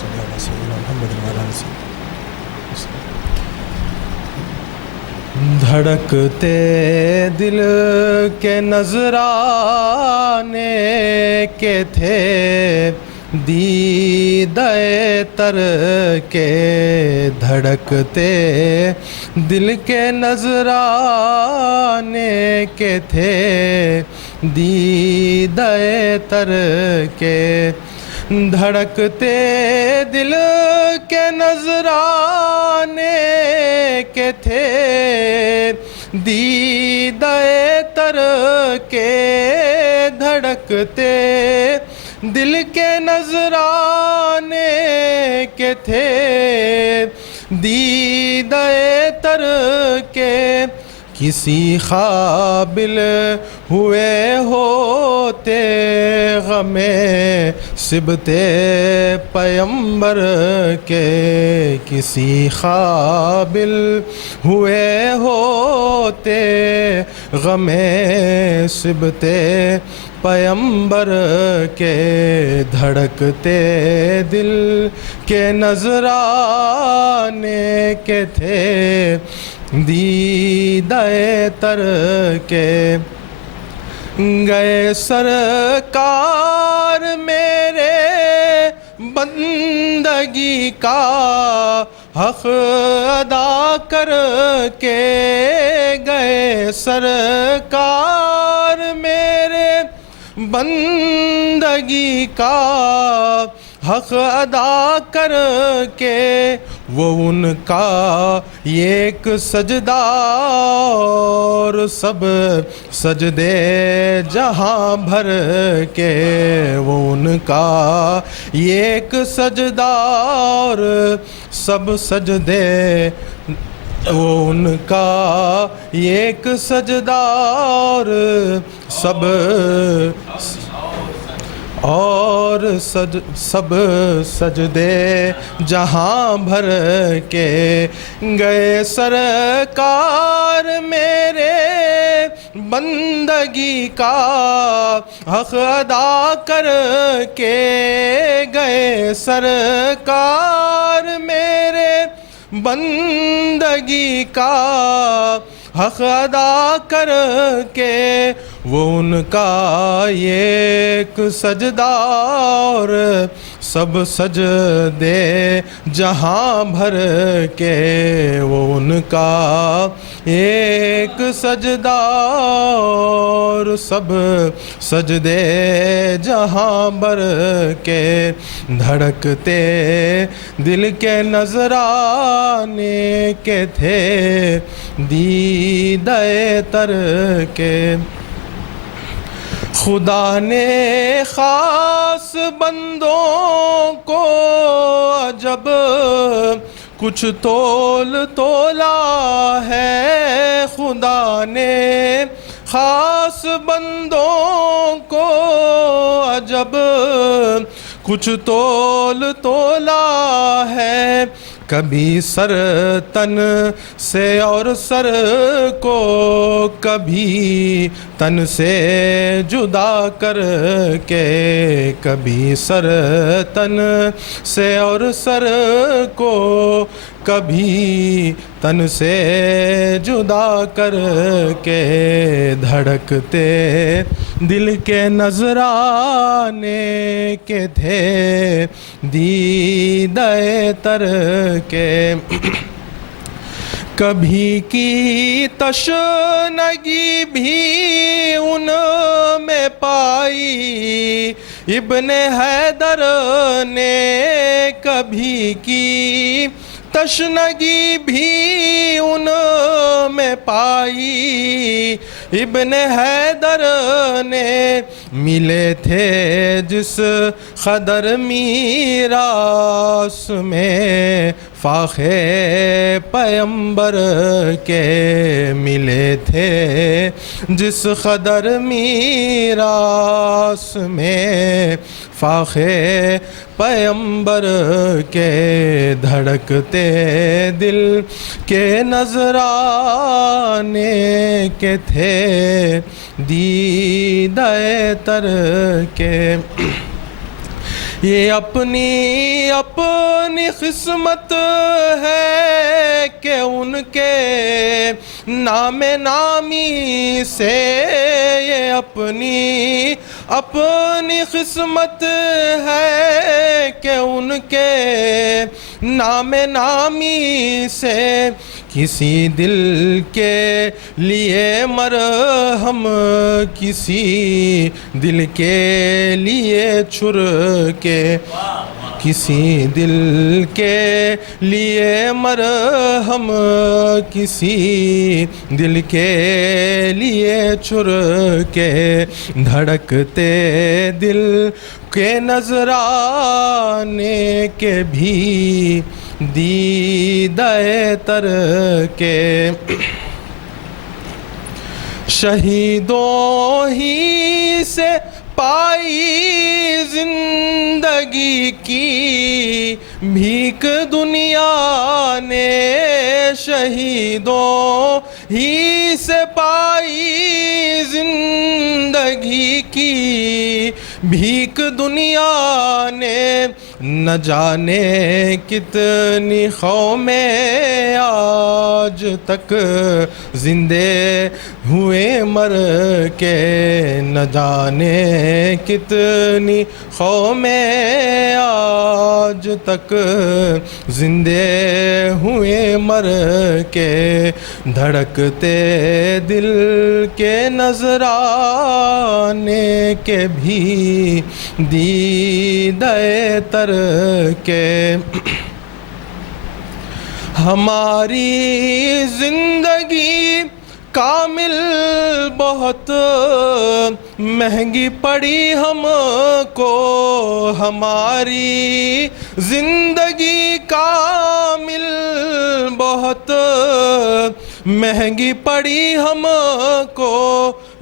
صل علی سیدنا محمد وعلی آل سیدنا۔ دھڑکتے دل کے نذرانے کے تھے دیدہ تر کے، دھڑکتے دل کے نذرانے کے تھے دیدہ تر کے، دھڑکتے دل کے نذرانے کے تھے دیدہ تر کے، دھڑکتے دل کے نذرانے کے تھے دیدہ تر کے، کسی قابل ہوئے ہوتے غم صبت پیمبر کے، کسی قابل ہوئے ہوتے غم صبت پیمبر کے، دھڑکتے دل کے نذرانے کے تھے دیدہ تر کے، گئے سرکار میرے بندگی کا حق ادا کر کے، گئے سرکار میرے بندگی کا حق ادا کر کے، وہ ان کا ایک سجدہ اور سب سجدے جہاں بھر کے، وہ ان کا ایک سجدہ اور سب سجدے، وہ ان کا ایک سجدہ اور سب سب سجدے جہاں بھر کے، گئے سرکار میرے بندگی کا حق ادا کر کے، گئے سرکار میرے بندگی کا حق ادا کر کے، وہ ان کا ایک سجدہ اور سب سجدے جہاں بھر کے، وہ ان کا ایک سجدہ اور سب سجدے جہاں بھر کے، دھڑکتے دل کے نذرانے کے تھے دیدہ تر کے، خدا نے خاص بندوں کو عجب کچھ تول تولا ہے، خدا نے خاص بندوں کو عجب کچھ تول تولا ہے، کبھی سر تن سے اور سر کو کبھی تن سے جدا کر کے، کبھی سر تن سے اور سر کو کبھی تن سے جدا کر کے، دھڑکتے دل کے نذرانے کے تھے دیدہ تر کے، کبھی کی تشنگی بھی ان میں پائی ابن حیدر نے، کبھی کی تشنگی بھی ان میں پائی ابن حیدر نے، ملے تھے جس قدر میراث میں فاخے پیمبر کے، ملے تھے جس قدر میراث میں فاخے پیمبر کے، دھڑکتے دل کے نذرانے کے تھے دیدہ تر کے، یہ اپنی قسمت ہے کہ ان کے نام نامی سے، یہ اپنی قسمت ہے کہ ان کے نام نامی سے کسی دل کے لیے مرہم، کسی دل کے لیے چھر کے، کسی دل کے لیے مرہم، کسی دل کے لیے چھر کے، دھڑکتے دل کے نذرانے کے بھی دیدہ تر کے، شہیدوں ہی سے پائی زندگی کی بھیک دنیا نے، شہیدوں ہی سے پائی زندگی کی بھیک دنیا نے، نہ جانے کتنی قومیں آج تک زندے ہوئے مر کے، نہ جانے کتنی قومیں آج تک زندے ہوئے مر کے، دھڑکتے دل کے نذرانے کے بھی دیدہ تر کے، ہماری زندگی کامل بہت مہنگی پڑی ہم کو، ہماری زندگی کامل بہت مہنگی پڑی ہم کو،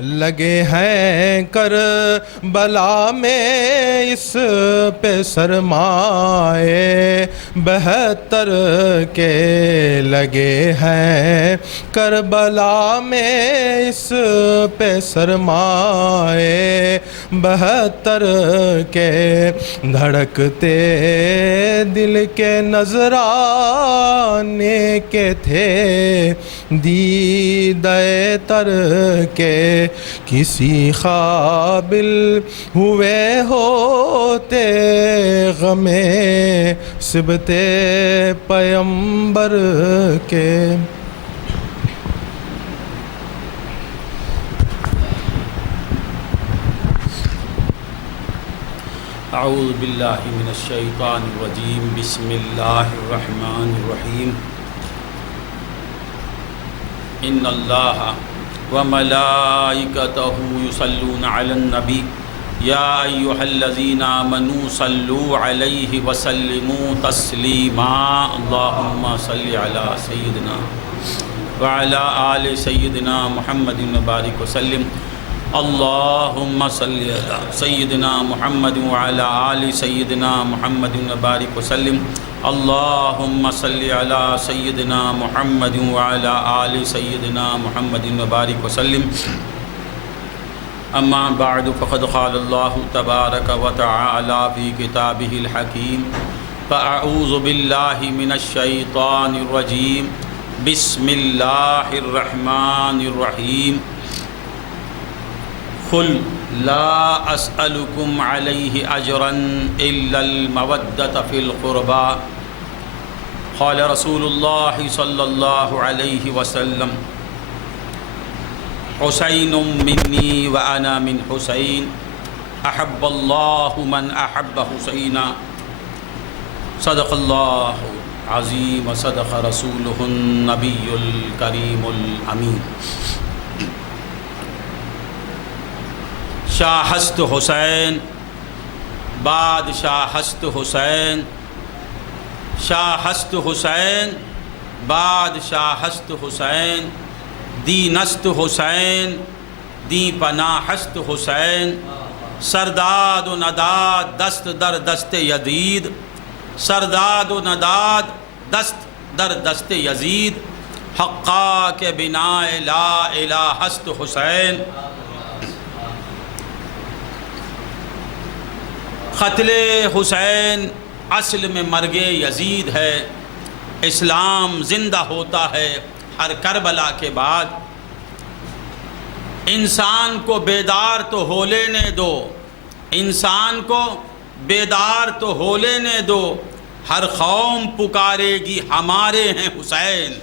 لگے ہیں کربلا میں اس پہ سرمائے 72 کے، لگے ہیں کربلا میں اس پہ سرمائے 72 کے، دھڑکتے دل کے نذرانے کے تھے دیدہ تر کے، کسی قابل ہوئے ہوتے غم صبت پیمبر کے۔ اعوذ باللہ من الشیطان الرجیم، بسم اللہ الرحمن الرحیم۔ ان اللہ وملائکتہ یصلون علی النبی یا ایہا الذین آمنوا صلوا علیہ وسلموا تسلیما، اللہم صلی علی سیدنا وعلی آل سیدنا محمد وبارک وسلم، اللہم صلی علی سیدنا محمد وعلی آل سیدنا محمد وبارک وسلم، اللہم صلی علی سیدنا محمد وعلی آل سیدنا محمد وبارک وسلم۔ اما بعد فقد قال اللہ تبارک وتعالی فی کتابہ الحکیم، فاعوذ باللہ من الشیطان الرجیم، بسم اللہ الرحمن الرحیم۔ قل لا اسألکم علیہ اجرا الا المودۃ فی القربى، قال رسول اللہ صلی اللہ علیہ وسلم، حسین منی وانا من حسین، احب اللہ من احب حسینا، صدق اللہ عظیم وصدق رسولہ النبی الکریم الامین۔ شاہست حسین، بادشاہست حسین، شاہست حسین، بادشاہست حسین، دینست حسین، دی پناہست حسین، سرداد و نداد دست در دست یزید، سرداد و نداد دست در دست یزید، حقا کے بنا لا الہ است حسین۔ قتل حسین اصل میں مرگ یزید ہے۔ اسلام زندہ ہوتا ہے ہر کربلا کے بعد۔ انسان کو بیدار تو ہو لینے دو، انسان کو بیدار تو ہو لینے دو، ہر قوم پکارے گی ہمارے ہیں حسین،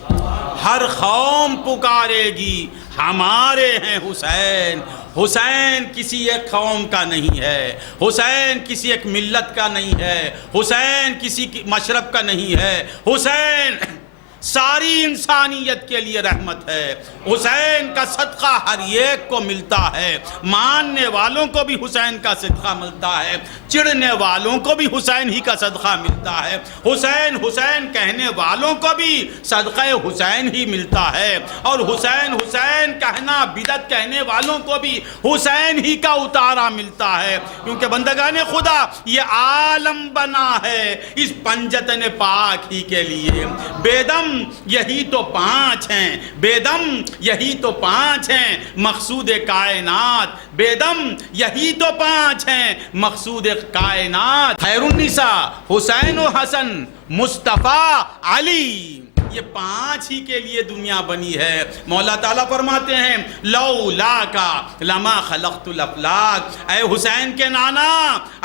ہر قوم پکارے گی ہمارے ہیں حسین۔ حسین کسی ایک قوم کا نہیں ہے، حسین کسی ایک ملت کا نہیں ہے، حسین کسی مشرب کا نہیں ہے، حسین ساری انسانیت کے لیے رحمت ہے۔ حسین کا صدقہ ہر ایک کو ملتا ہے، ماننے والوں کو بھی حسین کا صدقہ ملتا ہے، چڑھنے والوں کو بھی حسین ہی کا صدقہ ملتا ہے، حسین حسین کہنے والوں کو بھی صدقہ حسین ہی ملتا ہے، اور حسین حسین کہنا بدعت کہنے والوں کو بھی حسین ہی کا اتارا ملتا ہے، کیونکہ بندگان خدا یہ عالم بنا ہے اس پنجتن پاک ہی کے لیے۔ بے دم یہی تو پانچ ہیں، بے دم یہی تو پانچ ہیں مقصود کائنات، بے دم یہی تو پانچ ہیں مقصود کائنات، خیر النساء حسین و حسن مصطفیٰ علی، یہ پانچ ہی کے لیے دنیا بنی ہے۔ مولا تعالیٰ فرماتے ہیں لولا کا لما خلقت الافلاک، اے حسین کے نانا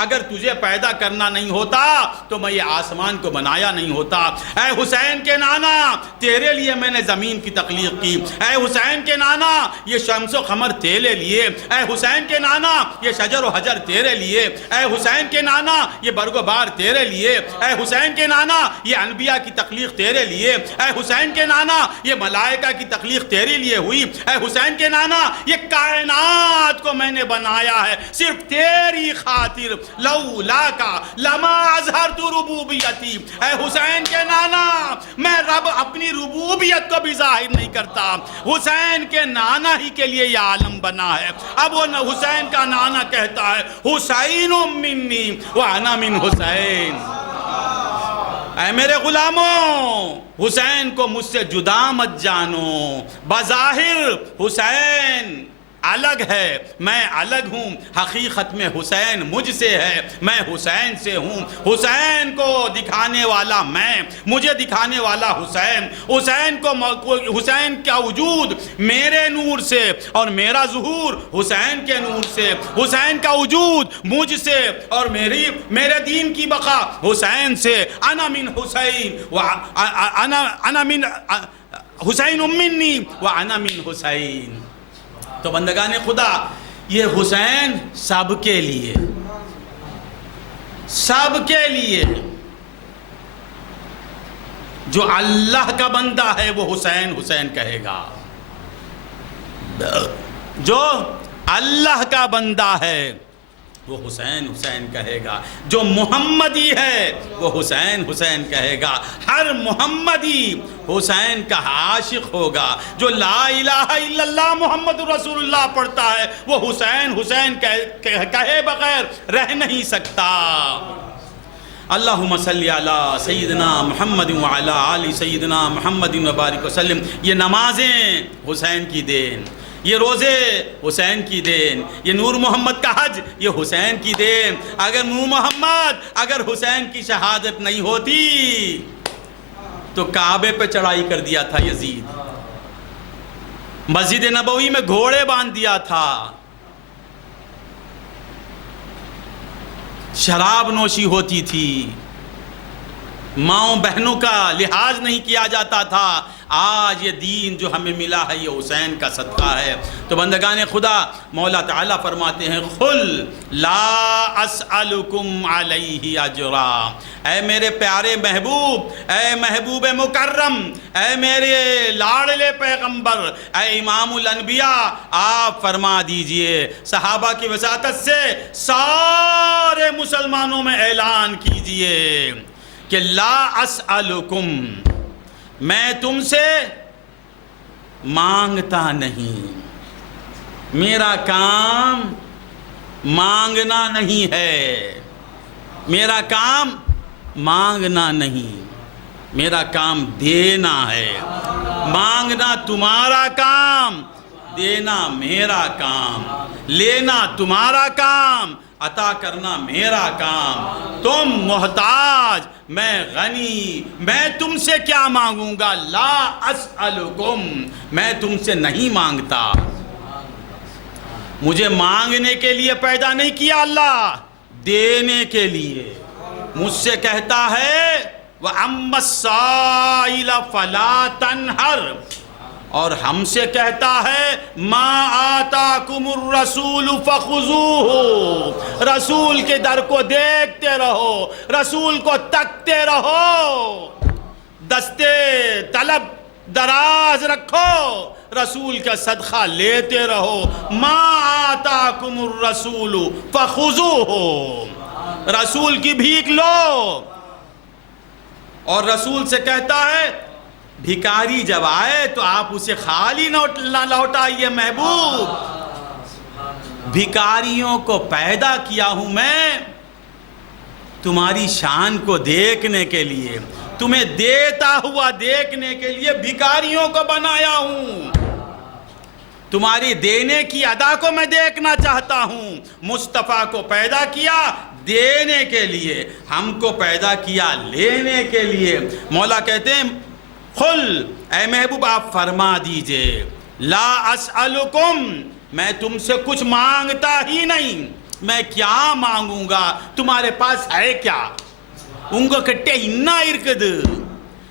اگر تجھے پیدا کرنا نہیں ہوتا تو میں یہ آسمان کو بنایا نہیں ہوتا، اے حسین کے نانا تیرے لیے میں نے زمین کی تخلیق کی، اے حسین کے نانا یہ شمس و قمر تیرے لیے، اے حسین کے نانا یہ شجر و حجر تیرے لیے، اے حسین کے نانا یہ برگ و بار تیرے لیے، اے حسین کے نانا یہ انبیاء کی تخلیق تیرے لیے، اے حسین کے نانا یہ ملائکہ کی تخلیق تیرے لیے ہوئی، اے حسین کے نانا یہ کائنات کو میں نے بنایا ہے صرف تیری خاطر، لولا کا لما اظہرت ربوبیتی، اے حسین کے نانا میں رب اپنی ربوبیت کو بھی ظاہر نہیں کرتا، حسین کے نانا ہی کے لیے یہ عالم بنا ہے۔ اب وہ حسین کا نانا کہتا ہے حسین منی وانا من حسین، اے میرے غلاموں حسین کو مجھ سے جدا مت جانو، بظاہر حسین الگ ہے میں الگ ہوں، حقیقت میں حسین مجھ سے ہے میں حسین سے ہوں، حسین کو دکھانے والا میں، مجھے دکھانے والا حسین، حسین کا وجود میرے نور سے اور میرا ظہور حسین کے نور سے، حسین کا وجود مجھ سے اور میرے دین کی بقا حسین سے، انا من حسین انا من حسین منی وانا من حسین۔ تو بندگان خدا یہ حسین سب کے لیے، سب کے لیے، جو اللہ کا بندہ ہے وہ حسین حسین کہے گا، جو اللہ کا بندہ ہے وہ حسین حسین کہے گا، جو محمدی ہے وہ حسین حسین کہے گا، ہر محمدی حسین کا عاشق ہوگا، جو لا الہ الا اللہ محمد رسول اللہ پڑھتا ہے وہ حسین حسین کہے بغیر رہ نہیں سکتا۔ اللہم صلی علی سیدنا محمد وعلی آل سیدنا محمد وبارک وسلم۔ یہ نمازیں حسین کی دین، یہ روزے حسین کی دین، یہ نور محمد کا حج یہ حسین کی دین۔ اگر نور محمد اگر حسین کی شہادت نہیں ہوتی تو کعبے پہ چڑھائی کر دیا تھا یزید، مسجد نبوی میں گھوڑے باندھ دیا تھا، شراب نوشی ہوتی تھی، ماؤں بہنوں کا لحاظ نہیں کیا جاتا تھا۔ آج یہ دین جو ہمیں ملا ہے یہ حسین کا صدقہ ہے۔ تو بندگان خدا مولا تعالیٰ فرماتے ہیں قل لا اسألکم علیہ اجرا، اے میرے پیارے محبوب، اے محبوب مکرم، اے میرے لاڈلے پیغمبر، اے امام الانبیاء، آپ فرما دیجئے، صحابہ کی وساطت سے سارے مسلمانوں میں اعلان کیجئے کہ لا اسألکم، میں تم سے مانگتا نہیں، میرا کام مانگنا نہیں ہے، میرا کام مانگنا نہیں، میرا کام دینا ہے، مانگنا تمہارا کام، دینا میرا کام، لینا تمہارا کام، عطا کرنا میرا کام، تم محتاج میں غنی، میں تم سے کیا مانگوں گا؟ لا اسألکم، میں تم سے نہیں مانگتا، مجھے مانگنے کے لیے پیدا نہیں کیا اللہ، دینے کے لیے۔ مجھ سے کہتا ہے وَأَمَّا السَّائِلَ فَلَا تَنْهَرْ، اور ہم سے کہتا ہے مَا آتَاكُمُ الرَّسُولُ فَخُذُوهُ، رسول کے در کو دیکھتے رہو، رسول کو تکتے رہو، دستے طلب دراز رکھو، رسول کا صدقہ لیتے رہو۔ مَا آتَاكُمُ الرَّسُولُ فَخُذُوهُ، رسول کی بھیک لو۔ اور رسول سے کہتا ہے بھکاری جب آئے تو آپ اسے خالی نہ لوٹائیے محبوب، بھکاریوں کو پیدا کیا ہوں میں تمہاری شان کو دیکھنے کے لیے، تمہیں دیتا ہوا دیکھنے کے لیے بھکاریوں کو بنایا ہوں، تمہاری دینے کی ادا کو میں دیکھنا چاہتا ہوں۔ مصطفیٰ کو پیدا کیا دینے کے لیے، ہم کو پیدا کیا لینے کے لیے۔ مولا کہتے ہیں قل، اے محبوب آپ فرما دیجئے، لا اسألکم، میں تم سے کچھ مانگتا ہی نہیں، میں کیا مانگوں گا؟ تمہارے پاس ہے کیا؟ انگو کٹے ہنہ ارکد،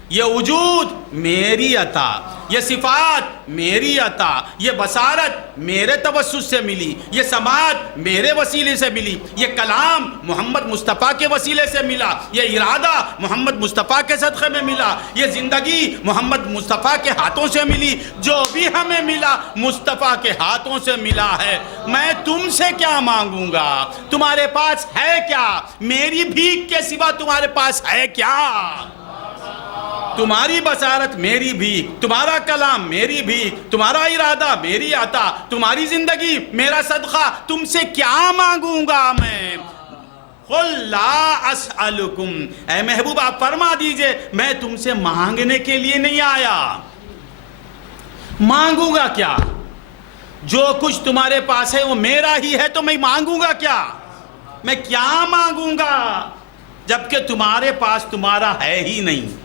یہ وجود میری عطا، یہ صفات میری عطا، یہ بصارت میرے توسط سے ملی، یہ سماعت میرے وسیلے سے ملی، یہ کلام محمد مصطفیٰ کے وسیلے سے ملا، یہ ارادہ محمد مصطفیٰ کے صدقے میں ملا، یہ زندگی محمد مصطفیٰ کے ہاتھوں سے ملی، جو بھی ہمیں ملا مصطفیٰ کے ہاتھوں سے ملا ہے۔ میں تم سے کیا مانگوں گا؟ تمہارے پاس ہے کیا؟ میری بھیک کے سوا تمہارے پاس ہے کیا؟ تمہاری بصارت میری بھیک، تمہارا کلام میری بھیک، تمہارا ارادہ میری عطا، تمہاری زندگی میرا صدقہ، تم سے کیا مانگوں گا میں؟ قل لا اسألکم، اے محبوب آپ فرما دیجئے میں تم سے مانگنے کے لیے نہیں آیا، مانگوں گا کیا؟ جو کچھ تمہارے پاس ہے وہ میرا ہی ہے، تو میں مانگوں گا کیا؟ میں کیا مانگوں گا جبکہ تمہارے پاس تمہارا ہے ہی نہیں،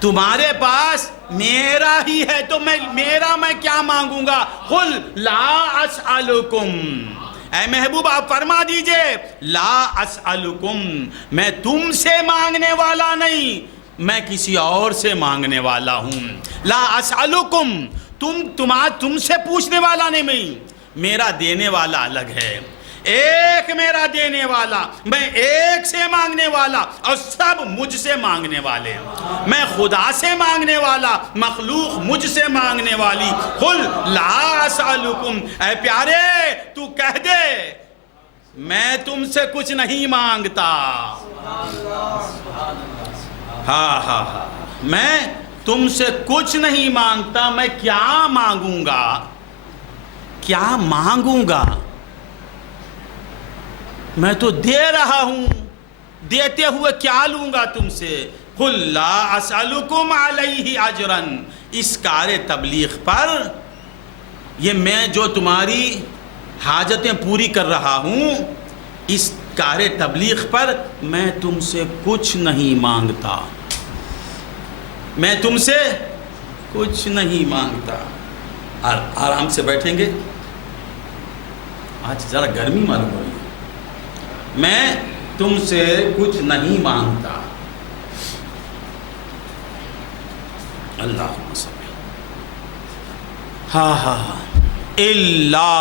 تمہارے پاس میرا ہی ہے، تو میں کیا مانگوں گا؟ قل لا اسألکم، اے محبوب آپ فرما دیجئے لا اسألکم، میں تم سے مانگنے والا نہیں، میں کسی اور سے مانگنے والا ہوں۔ لا اسألکم، تم سے پوچھنے والا نہیں، میرا دینے والا الگ ہے، ایک میرا دینے والا، میں ایک سے مانگنے والا اور سب مجھ سے مانگنے والے ہیں، میں خدا سے مانگنے والا، مخلوق مجھ سے مانگنے والی۔ قل لا اسألکم، اے پیارے تو کہہ دے میں تم سے کچھ نہیں مانگتا، ہاں میں تم سے کچھ نہیں مانگتا، میں کیا مانگوں گا؟ کیا مانگوں گا؟ میں تو دے رہا ہوں، دیتے ہوئے کیا لوں گا تم سے؟ قل لا اسألکم علیہ اجرا، اس کار تبلیغ پر، یہ میں جو تمہاری حاجتیں پوری کر رہا ہوں، اس کار تبلیغ پر میں تم سے کچھ نہیں مانگتا، میں تم سے کچھ نہیں مانگتا۔ آرام سے بیٹھیں گے، آج ذرا گرمی معلوم ہو رہی ہے۔ میں تم سے کچھ نہیں مانگتا، اللہ ہاں الا،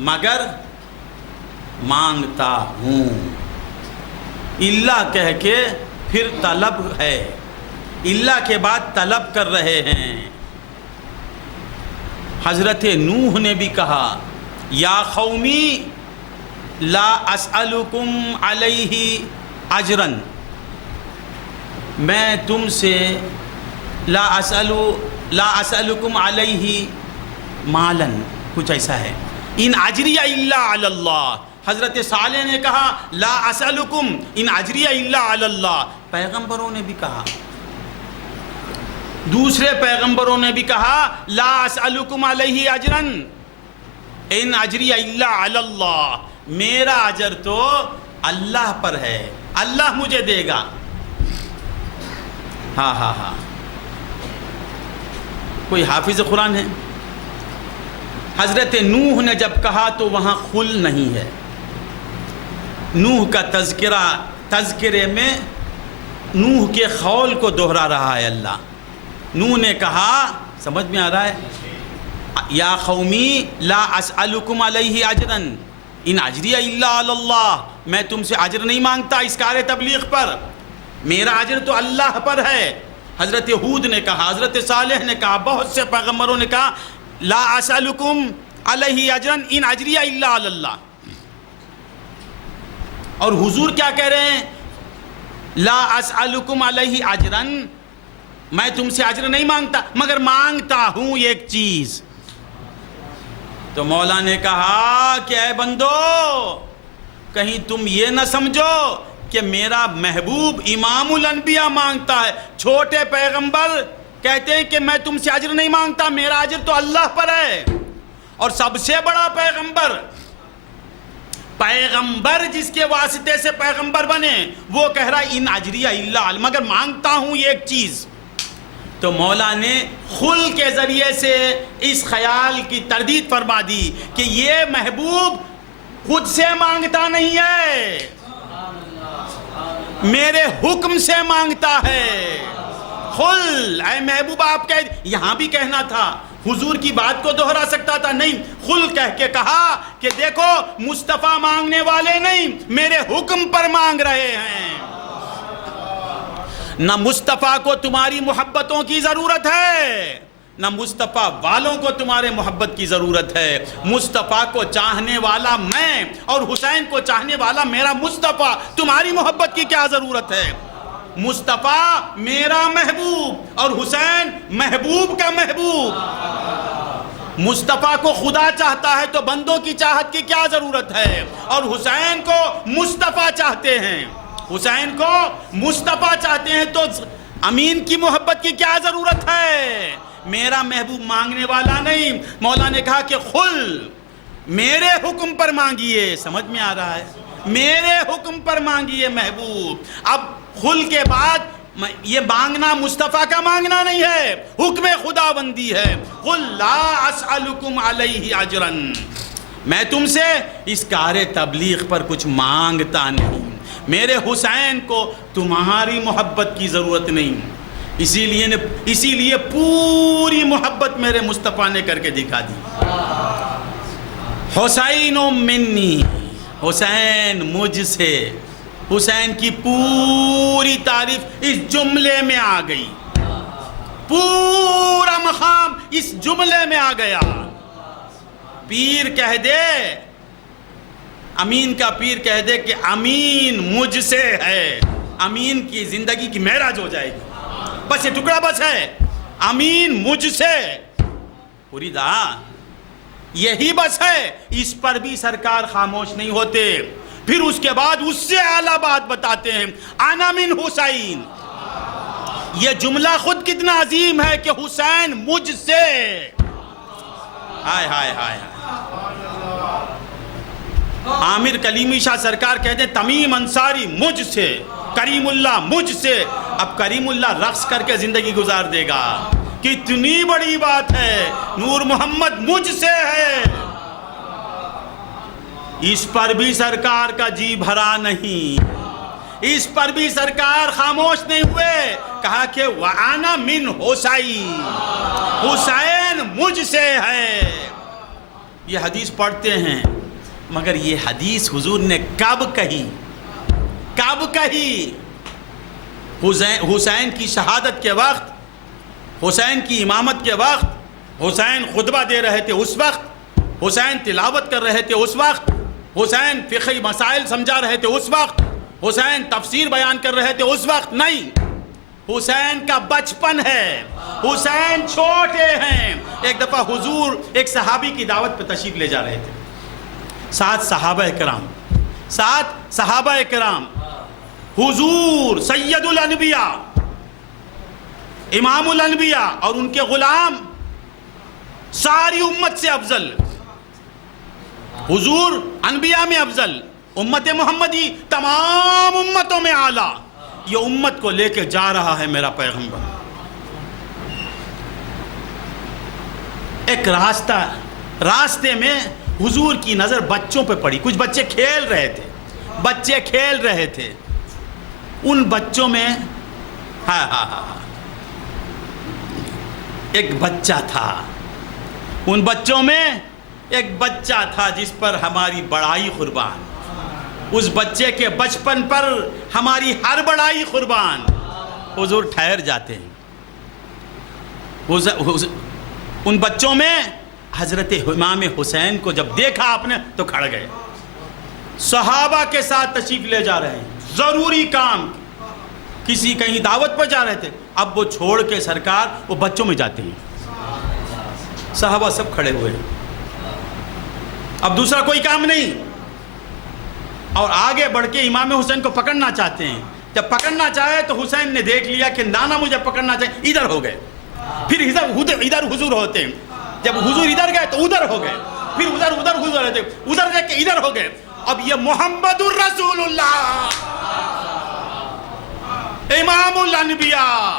مگر مانگتا ہوں، الا کہہ کے پھر طلب ہے، الا کے بعد طلب کر رہے ہیں۔ حضرت نوح نے بھی کہا یا قومی لا اسألکم علیہ اجرا، میں تم سے لا اسألکم علیہ مالا، کچھ ایسا ہے، ان اجری الا علی اللہ۔ حضرت صالح نے کہا لا اسألکم ان اجری الا علی اللہ، پیغمبروں نے بھی کہا، دوسرے پیغمبروں نے بھی کہا لا اسألکم علیہ اجرا ان اجری الا علی اللہ، میرا اجر تو اللہ پر ہے، اللہ مجھے دے گا۔ ہاں کوئی حافظ قرآن ہے؟ حضرت نوح نے جب کہا تو وہاں خل نہیں ہے۔ نوح کا تذکرے میں نوح کے قول کو دہرا رہا ہے اللہ۔ نوح نے کہا، سمجھ میں آ رہا ہے، یا قومی لا اسألکم علیہ اجرا ان اجری الا علی اللہ، میں تم سے اجر نہیں مانگتا اس کار تبلیغ پر، میرا اجر تو اللہ پر ہے۔ حضرت ہود نے کہا، حضرت صالح نے کہا، بہت سے پیغمبروں نے کہا لا اسألکم علیہ اجرا ان اجری الا علی اللہ۔ اور حضور کیا کہہ رہے ہیں؟ لا اسألکم علیہ اجرا، میں تم سے اجر نہیں مانگتا مگر مانگتا ہوں ایک چیز۔ تو مولا نے کہا کہ اے بندو، کہیں تم یہ نہ سمجھو کہ میرا محبوب امام الانبیاء مانگتا ہے۔ چھوٹے پیغمبر کہتے ہیں کہ میں تم سے اجر نہیں مانگتا، میرا اجر تو اللہ پر ہے۔ اور سب سے بڑا پیغمبر جس کے واسطے سے پیغمبر بنے، وہ کہہ رہا ہے ان اجری الا، مگر مانگتا ہوں ایک چیز۔ تو مولا نے خل کے ذریعے سے اس خیال کی تردید فرما دی کہ یہ محبوب خود سے مانگتا نہیں ہے، میرے حکم سے مانگتا ہے۔ خل، اے محبوب آپ یہاں بھی کہنا تھا، حضور کی بات کو دہرا سکتا تھا، نہیں، خل کہہ کے کہا کہ دیکھو مصطفیٰ مانگنے والے نہیں، میرے حکم پر مانگ رہے ہیں۔ نہ مصطفیٰ کو تمہاری محبتوں کی ضرورت ہے، نہ مصطفیٰ والوں کو تمہارے محبت کی ضرورت ہے۔ مصطفیٰ کو چاہنے والا میں اور حسین کو چاہنے والا میرا مصطفیٰ، تمہاری محبت کی کیا ضرورت ہے؟ مصطفیٰ میرا محبوب اور حسین محبوب کا محبوب۔ مصطفیٰ کو خدا چاہتا ہے تو بندوں کی چاہت کی کیا ضرورت ہے؟ اور حسین کو مصطفیٰ چاہتے ہیں، حسین کو مصطفیٰ چاہتے ہیں تو امین کی محبت کی کیا ضرورت ہے؟ میرا محبوب مانگنے والا نہیں۔ مولا نے کہا کہ خل، میرے حکم پر مانگیے، سمجھ میں آ رہا ہے، میرے حکم پر مانگیے محبوب۔ اب خل کے بعد یہ مانگنا مصطفیٰ کا مانگنا نہیں ہے، حکم خدا بندی ہے۔ قل لا اسألکم علیہ اجرا، میں تم سے اس کار تبلیغ پر کچھ مانگتا نہیں، میرے حسین کو تمہاری محبت کی ضرورت نہیں، اسی لیے پوری محبت میرے مصطفیٰ نے کر کے دکھا دی۔ حسین منی، حسین مجھ سے، حسین کی پوری تعریف اس جملے میں آ گئی، پورا مقام اس جملے میں آ گیا۔ پیر کہہ دے، امین کا پیر کہہ دے کہ امین مجھ سے ہے، امین کی زندگی کی معراج ہو جائے گی۔ بس یہ ٹکڑا بس ہے، امین مجھ سے، مریدا یہی بس ہے۔ اس پر بھی سرکار خاموش نہیں ہوتے، پھر اس کے بعد اس سے اعلیٰ بات بتاتے ہیں، انا من حسین۔ یہ جملہ خود کتنا عظیم ہے کہ حسین مجھ سے، ہائے ہائے ہائے۔ عامر کلیمی شاہ سرکار کہتے ہیں تمیم انصاری مجھ سے، کریم اللہ مجھ سے۔ اب کریم اللہ رقص کر کے زندگی گزار دے گا، کتنی بڑی بات ہے، نور محمد مجھ سے ہے۔ اس پر بھی سرکار کا جی بھرا نہیں، اس پر بھی سرکار خاموش نہیں ہوئے، کہا کہ وَأَنَا مِنْ حُسَيْن، حسین مجھ سے ہے۔ یہ حدیث پڑھتے ہیں، مگر یہ حدیث حضور نے کب کہی؟ کب کہی؟ حسین کی شہادت کے وقت، حسین کی امامت کے وقت، حسین خطبہ دے رہے تھے اس وقت، حسین تلاوت کر رہے تھے اس وقت، حسین فقہی مسائل سمجھا رہے تھے اس وقت، حسین تفسیر بیان کر رہے تھے اس وقت نہیں۔ حسین کا بچپن ہے، حسین چھوٹے ہیں۔ ایک دفعہ حضور ایک صحابی کی دعوت پہ تشریف لے جا رہے تھے، ساتھ صحابہ کرام، حضور سید الانبیاء، امام الانبیاء اور ان کے غلام، ساری امت سے افضل، حضور انبیاء میں افضل، امت محمدی تمام امتوں میں اعلیٰ، یہ امت کو لے کے جا رہا ہے میرا پیغمبر۔ ایک راستے میں حضور کی نظر بچوں پہ پڑی، کچھ بچے کھیل رہے تھے، ان بچوں میں ایک بچہ تھا، ان بچوں میں ایک بچہ تھا جس پر ہماری بڑائی قربان، اس بچے کے بچپن پر ہماری ہر بڑائی قربان۔ حضور ٹھہر جاتے ہیں، ان بچوں میں حضرت امام حسین کو جب دیکھا آپ نے تو کھڑ گئے، صحابہ کے ساتھ تشریف لے جا رہے ہیں، ضروری کام، کسی کہیں دعوت پر جا رہے تھے، اب وہ چھوڑ کے سرکار وہ بچوں میں جاتے ہیں، صحابہ سب کھڑے ہوئے، اب دوسرا کوئی کام نہیں، اور آگے بڑھ کے امام حسین کو پکڑنا چاہتے ہیں۔ جب پکڑنا چاہے تو حسین نے دیکھ لیا کہ نانا مجھے پکڑنا چاہے، ادھر ہو گئے، پھر ادھر حضور ہوتے ہیں، جب حضور ادھر گئے تو ادھر ہو گئے، پھر ادھر حضور ہوتے، ادھر دیکھ کے ادھر ہو گئے۔ اب یہ محمد الرسول اللہ امام الانبیاء،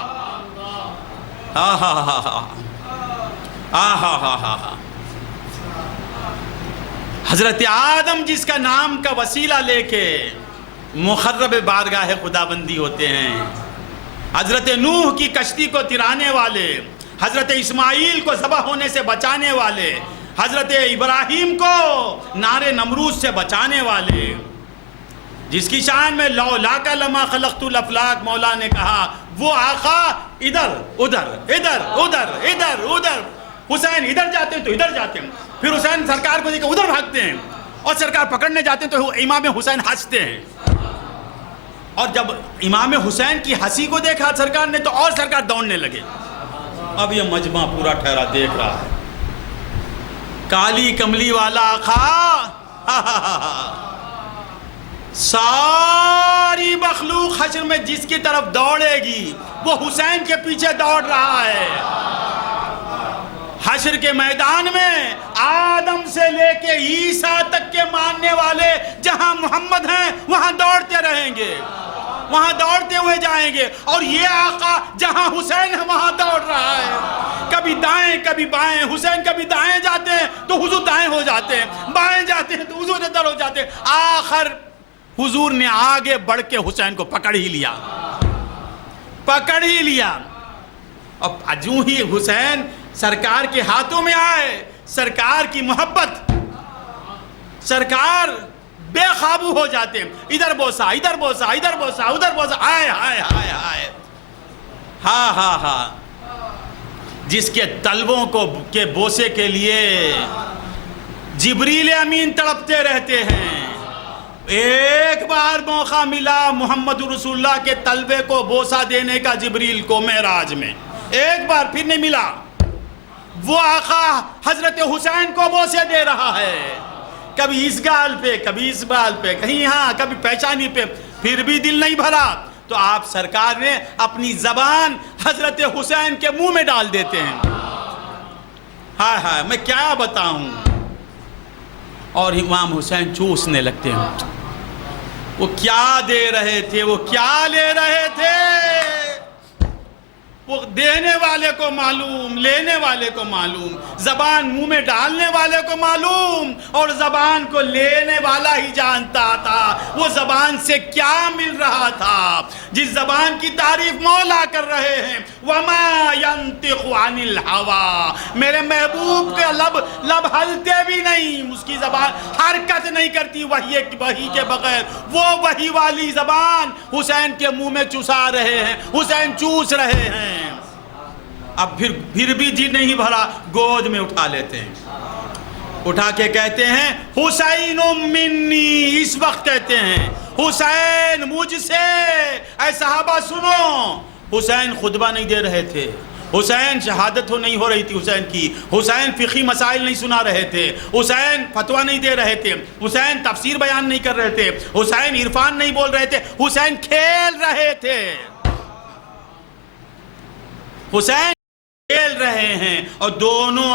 حضرت آدم جس کا نام کا وسیلہ لے کے مخرب بارگاہ خدا بندی ہوتے ہیں، حضرت نوح کی کشتی کو ترانے والے، حضرت اسماعیل کو ذبح ہونے سے بچانے والے، حضرت ابراہیم کو نار نمرود سے بچانے والے، جس کی شان میں لولاک لما خلقت الافلاک مولا نے کہا، وہ آقا ادھر ادھر ادھر ادھر ادھر ادھر، حسین ادھر جاتے ہیں تو ادھر جاتے ہیں، پھر حسین سرکار کو دیکھ کے ادھر بھاگتے ہیں، اور سرکار پکڑنے جاتے ہیں تو امام حسین ہنستے ہیں، اور جب امام حسین کی ہنسی کو دیکھا سرکار نے تو اور سرکار دوڑنے لگے۔ اب یہ مجمع پورا ٹھہرا دیکھ رہا ہے، کالی کملی والا آقا، ساری مخلوق حشر میں جس کی طرف دوڑے گی وہ حسین کے پیچھے دوڑ رہا ہے۔ حشر کے میدان میں آدم سے لے کے عیسیٰ تک کے ماننے والے جہاں محمد ہیں وہاں دوڑتے رہیں گے، وہاں دوڑتے ہوئے جائیں گے، اور یہ آقا جہاں حسین ہے وہاں دوڑ رہا ہے، کبھی دائیں کبھی بائیں، حسین کبھی دائیں جاتے ہیں تو حضور دائیں ہو جاتے ہیں، بائیں جاتے ہیں تو حضور ادھر ہو جاتے ہیں، آخر حضور نے آگے بڑھ کے حسین کو پکڑ ہی لیا۔ اب جو ہی حسین سرکار کے ہاتھوں میں آئے، سرکار کی محبت، سرکار بے قابو ہو جاتے ہیں، ادھر بوسا ادھر بوسا ادھر بوسا ادھر بوسا، آئے آئے آئے آئے، ہاں جس کے طلبوں کے بوسے کے لیے جبریل امین تڑپتے رہتے ہیں، ایک بار موقع ملا محمد رسول اللہ کے طلبے کو بوسا دینے کا جبریل کو معراج میں، ایک بار، پھر نہیں ملا۔ وہ آقا حضرت حسین کو بوسے دے رہا ہے، کبھی اس گال پہ کبھی اس بال پہ، کہیں ہاں کبھی پیشانی پہ، پھر بھی دل نہیں بھرا تو آپ سرکار نے اپنی زبان حضرت حسین کے منہ میں ڈال دیتے ہیں۔ ہائے میں کیا بتاؤں، اور امام حسین چوسنے لگتے ہیں، وہ کیا دے رہے تھے، وہ کیا لے رہے تھے، وہ دینے والے کو معلوم، لینے والے کو معلوم، زبان منہ میں ڈالنے والے کو معلوم، اور زبان کو لینے والا ہی جانتا تھا وہ زبان سے کیا مل رہا تھا۔ جس زبان کی تعریف مولا کر رہے ہیں، وَمَا يَنْتِقُ عَنِ الْهَوَىٰ، میرے محبوب کے لب ہلتے بھی نہیں، اس کی زبان حرکت نہیں کرتی وحی کے بغیر، وہ وحی والی زبان حسین کے منہ میں چسا رہے ہیں، حسین چوس رہے ہیں۔ اب پھر بھی جی نہیں بھرا، گود میں اٹھا لیتے ہیں، اٹھا کے کہتے ہیں حسین منی، اس وقت کہتے ہیں حسین مجھ سے۔ اے صحابہ سنو، حسین خطبہ نہیں دے رہے تھے، حسین شہادت نہیں ہو رہی تھی حسین کی، حسین فقہی مسائل نہیں سنا رہے تھے، حسین فتویٰ نہیں دے رہے تھے، حسین تفسیر بیان نہیں کر رہے تھے، حسین عرفان نہیں بول رہے تھے، حسین کھیل رہے تھے، حسین کھیل رہے ہیں اور دونوں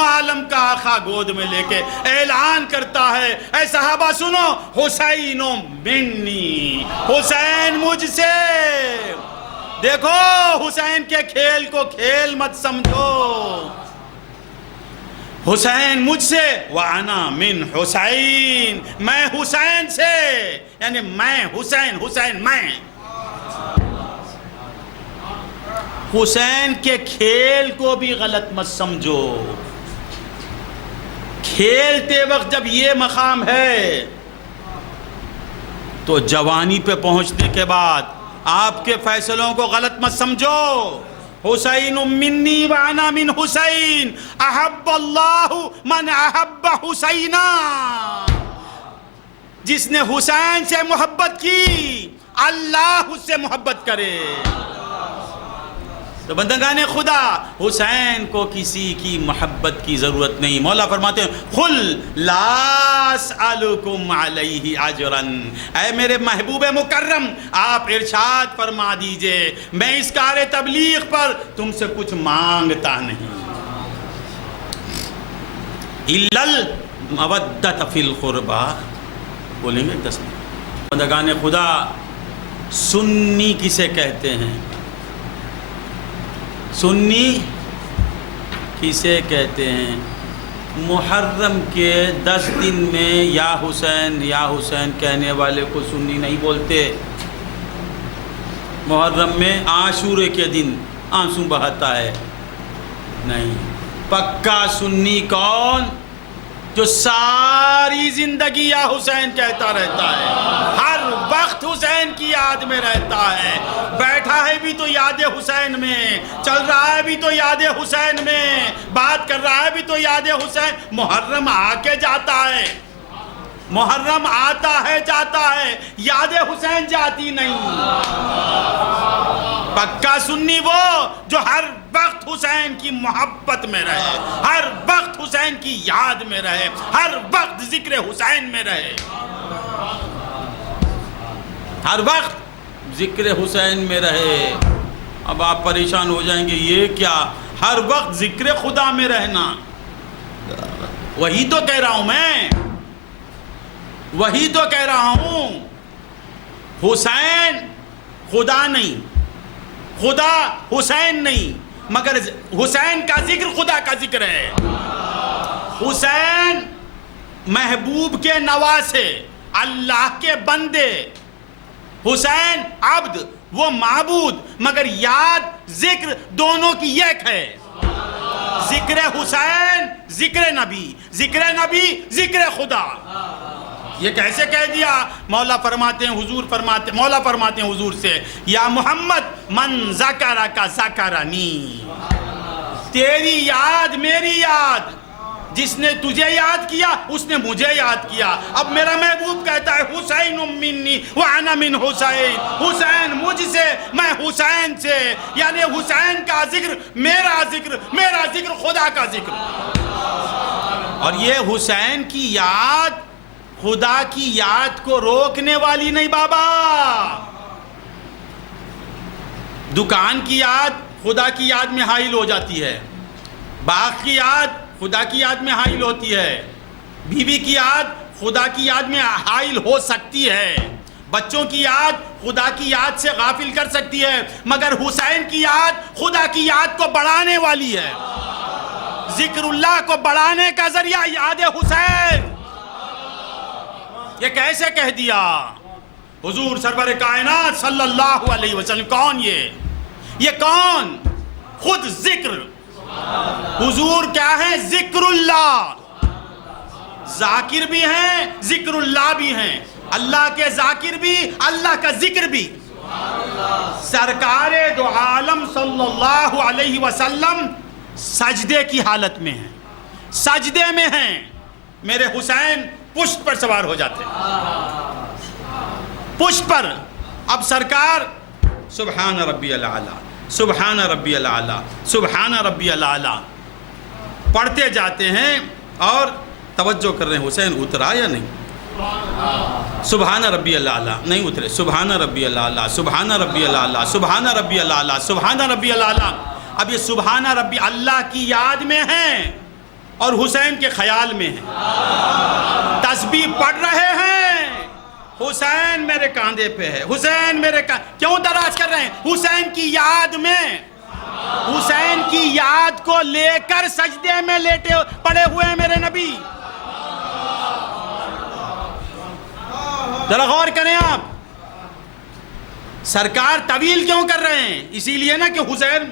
عالم کا آقا گود میں لے کے اعلان کرتا ہے، اے صحابہ سنو، حسین منی، حسین مجھ سے۔ دیکھو حسین کے کھیل کو کھیل مت سمجھو، حسین مجھ سے، وَأَنَا مِنْ حسین، میں حسین سے، یعنی میں حسین میں۔ حسین کے کھیل کو بھی غلط مت سمجھو، کھیلتے وقت جب یہ مقام ہے تو جوانی پہ پہنچنے کے بعد آپ کے فیصلوں کو غلط مت سمجھو۔ حسین منی وانا من حسین، احب اللہ من احب حسینا، جس نے حسین سے محبت کی اللہ اس سے محبت کرے۔ تو بندگان خدا، حسین کو کسی کی محبت کی ضرورت نہیں۔ مولا فرماتے ہیں قل لا اسألکم علیہ اجرا، اے میرے محبوب مکرم آپ ارشاد فرما دیجئے میں اس کار تبلیغ پر تم سے کچھ مانگتا نہیں، الا المودۃ فی القربى، بولیں گے 10 منٹ۔ بندگان خدا، سنی کسے کہتے ہیں؟ سنی کسے کہتے ہیں؟ محرم کے 10 دن میں یا حسین کہنے والے کو سنی نہیں بولتے۔ محرم میں عاشورے کے دن آنسو بہاتا ہے نہیں۔ پکا سنی کون؟ جو ساری زندگی یا حسین کہتا رہتا ہے، ہر وقت حسین کی یاد میں رہتا ہے، بیٹھا ہے بھی تو یاد حسین میں، چل رہا ہے بھی تو یاد حسین میں، بات کر رہا ہے بھی تو یاد حسین۔ محرم آ کے جاتا ہے، محرم آتا ہے جاتا ہے، یاد حسین جاتی نہیں۔ پکا سنی وہ جو ہر وقت حسین کی محبت میں رہے، ہر وقت حسین کی یاد میں رہے، ہر وقت ذکر حسین میں رہے، ہر وقت ذکر حسین میں رہے۔ اب آپ پریشان ہو جائیں گے یہ کیا ہر وقت ذکر خدا میں رہنا؟ وہی تو کہہ رہا ہوں میں، وہی تو کہہ رہا ہوں۔ حسین خدا نہیں، خدا حسین نہیں، مگر حسین کا ذکر خدا کا ذکر ہے۔ حسین محبوب کے نواسے، اللہ کے بندے، حسین عبد وہ معبود، مگر یاد ذکر دونوں کی ایک ہے۔ ذکر حسین ذکر نبی، ذکر نبی ذکر خدا۔ یہ کیسے کہہ دیا؟ مولا فرماتے ہیں مولا فرماتے ہیں حضور سے، یا محمد من ذکرک ذکرنی، تیری یاد میری یاد، جس نے تجھے یاد کیا اس نے مجھے یاد کیا۔ اب میرا محبوب کہتا ہے حسین منی وانا من حسین، حسین مجھ سے میں حسین سے، یعنی حسین کا ذکر میرا ذکر، میرا ذکر خدا کا ذکر۔ اور یہ حسین کی یاد خدا کی یاد کو روکنے والی نہیں بابا۔ دکان کی یاد خدا کی یاد میں حائل ہو جاتی ہے، باغ کی یاد خدا کی یاد میں حائل ہوتی ہے، بیوی کی یاد خدا کی یاد میں حائل ہو سکتی ہے، بچوں کی یاد خدا کی یاد سے غافل کر سکتی ہے، مگر حسین کی یاد خدا کی یاد کو بڑھانے والی ہے۔ ذکر اللہ کو بڑھانے کا ذریعہ یاد حسین۔ یہ کیسے کہہ دیا حضور سرور کائنات صلی اللہ علیہ وسلم؟ کون یہ کون؟ خود ذکر حضور کیا ہے؟ ذکر اللہ، ذاکر بھی ہیں ذکر اللہ بھی ہیں، اللہ کے ذاکر بھی اللہ کا ذکر بھی۔ سرکار دو عالم صلی اللہ علیہ وسلم سجدے کی حالت میں ہیں، سجدے میں ہیں، میرے حسین پشت پر سوار ہو جاتے ہیں، پشت پر۔ اب سرکار سبحان ربی الاعلیٰ، سبحان ربی الاعلیٰ، سبحان ربی الاعلیٰ پڑھتے جاتے ہیں اور توجہ کر رہے ہیں حسین اترا یا نہیں؟ سبحان ربی الاعلیٰ نہیں اترے، سبحان ربی الاعلیٰ، سبحان ربی الاعلیٰ، سبحان ربی الاعلیٰ، سبحان ربی الاعلیٰ۔ اب یہ سبحان ربی اللہ کی یاد میں ہیں اور حسین کے خیال میں ہیں، تسبیح پڑھ رہے ہیں، حسین میرے کاندھے پہ ہے، حسین میرے کیوں دراز کر رہے ہیں؟ حسین کی یاد میں، حسین کی یاد کو لے کر سجدے میں لیٹے پڑے ہوئے ہیں میرے نبی۔ ذرا غور کریں آپ، سرکار طویل کیوں کر رہے ہیں؟ اسی لیے نا کہ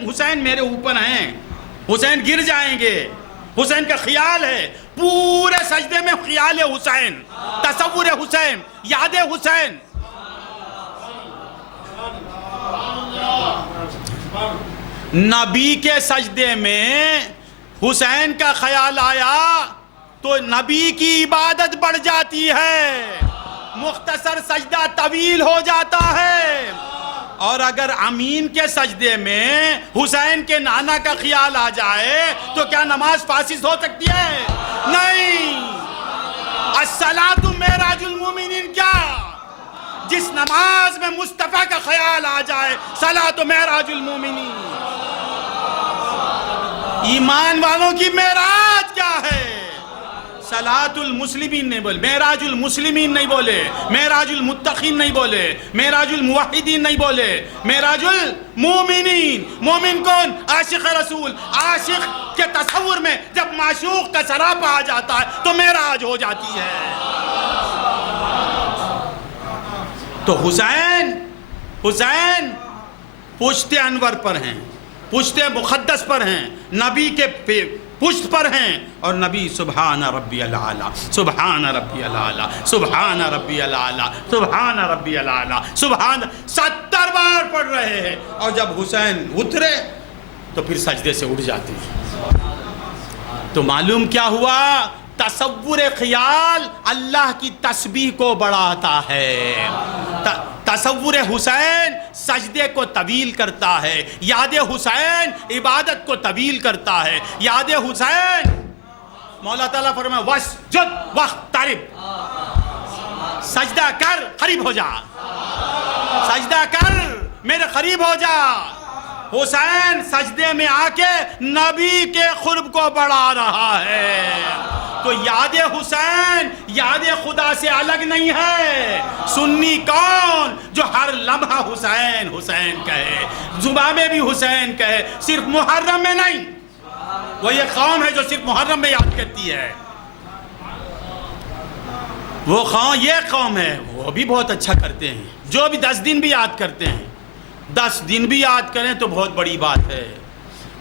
حسین میرے اوپر ہیں، حسین گر جائیں گے، حسین کا خیال ہے، پورے سجدے میں خیال حسین، تصور حسین، یاد حسین۔ نبی کے سجدے میں حسین کا خیال آیا تو نبی کی عبادت بڑھ جاتی ہے، مختصر سجدہ طویل ہو جاتا ہے۔ اور اگر امین کے سجدے میں حسین کے نانا کا خیال آ جائے تو کیا نماز فاسد ہو سکتی ہے؟ نہیں۔ الصلاۃ معراج المومنین، کیا جس نماز میں مصطفیٰ کا خیال آ جائے صلاۃ معراج المومنین۔ ایمان والوں کی معراج کیا ہے؟ صلاۃ المسلمین نہیں بولے، معراج المسلمین نہیں بولے، معراج المتقین نہیں بولے، معراج الموحدین نہیں بولے، معراج المومنین۔ مومن کون؟ عاشق رسول۔ عاشق کے تصور میں جب معشوق کا سراپا آ جاتا ہے تو معراج ہو جاتی ہے۔ تو حسین پشت انور پر ہیں، پشت مقدس پر ہیں، نبی کے پشت پر ہیں، اور نبی سبحان ربی العالی، سبحان ربی العالی، سبحان ربی العالی، سبحان ربی العالی، سبحان 70 بار پڑھ رہے ہیں۔ اور جب حسین اترے تو پھر سجدے سے اٹھ جاتے ہیں۔ تو معلوم کیا ہوا؟ تصور خیال اللہ کی تسبیح کو بڑھاتا ہے، تصور حسین سجدے کو طویل کرتا ہے، یاد حسین عبادت کو طویل کرتا ہے، یاد حسین مولا تعالیٰ فرمائے وَاسْجُدْ وَاقْتَرِبْ، سجدہ کر قریب ہو جا، سجدہ کر میرے قریب ہو جا۔ حسین سجدے میں آ کے نبی کے قرب کو بڑھا رہا ہے۔ تو یاد حسین یاد خدا سے الگ نہیں ہے۔ سنی کون؟ جو ہر لمحہ حسین حسین کہے، زبان میں بھی حسین کہے، صرف محرم میں نہیں۔ وہ یہ قوم ہے جو صرف محرم میں یاد کرتی ہے، وہ قوم یہ قوم ہے وہ بھی بہت اچھا کرتے ہیں، جو بھی 10 دن بھی یاد کرتے ہیں، 10 دن بھی یاد کریں تو بہت بڑی بات ہے۔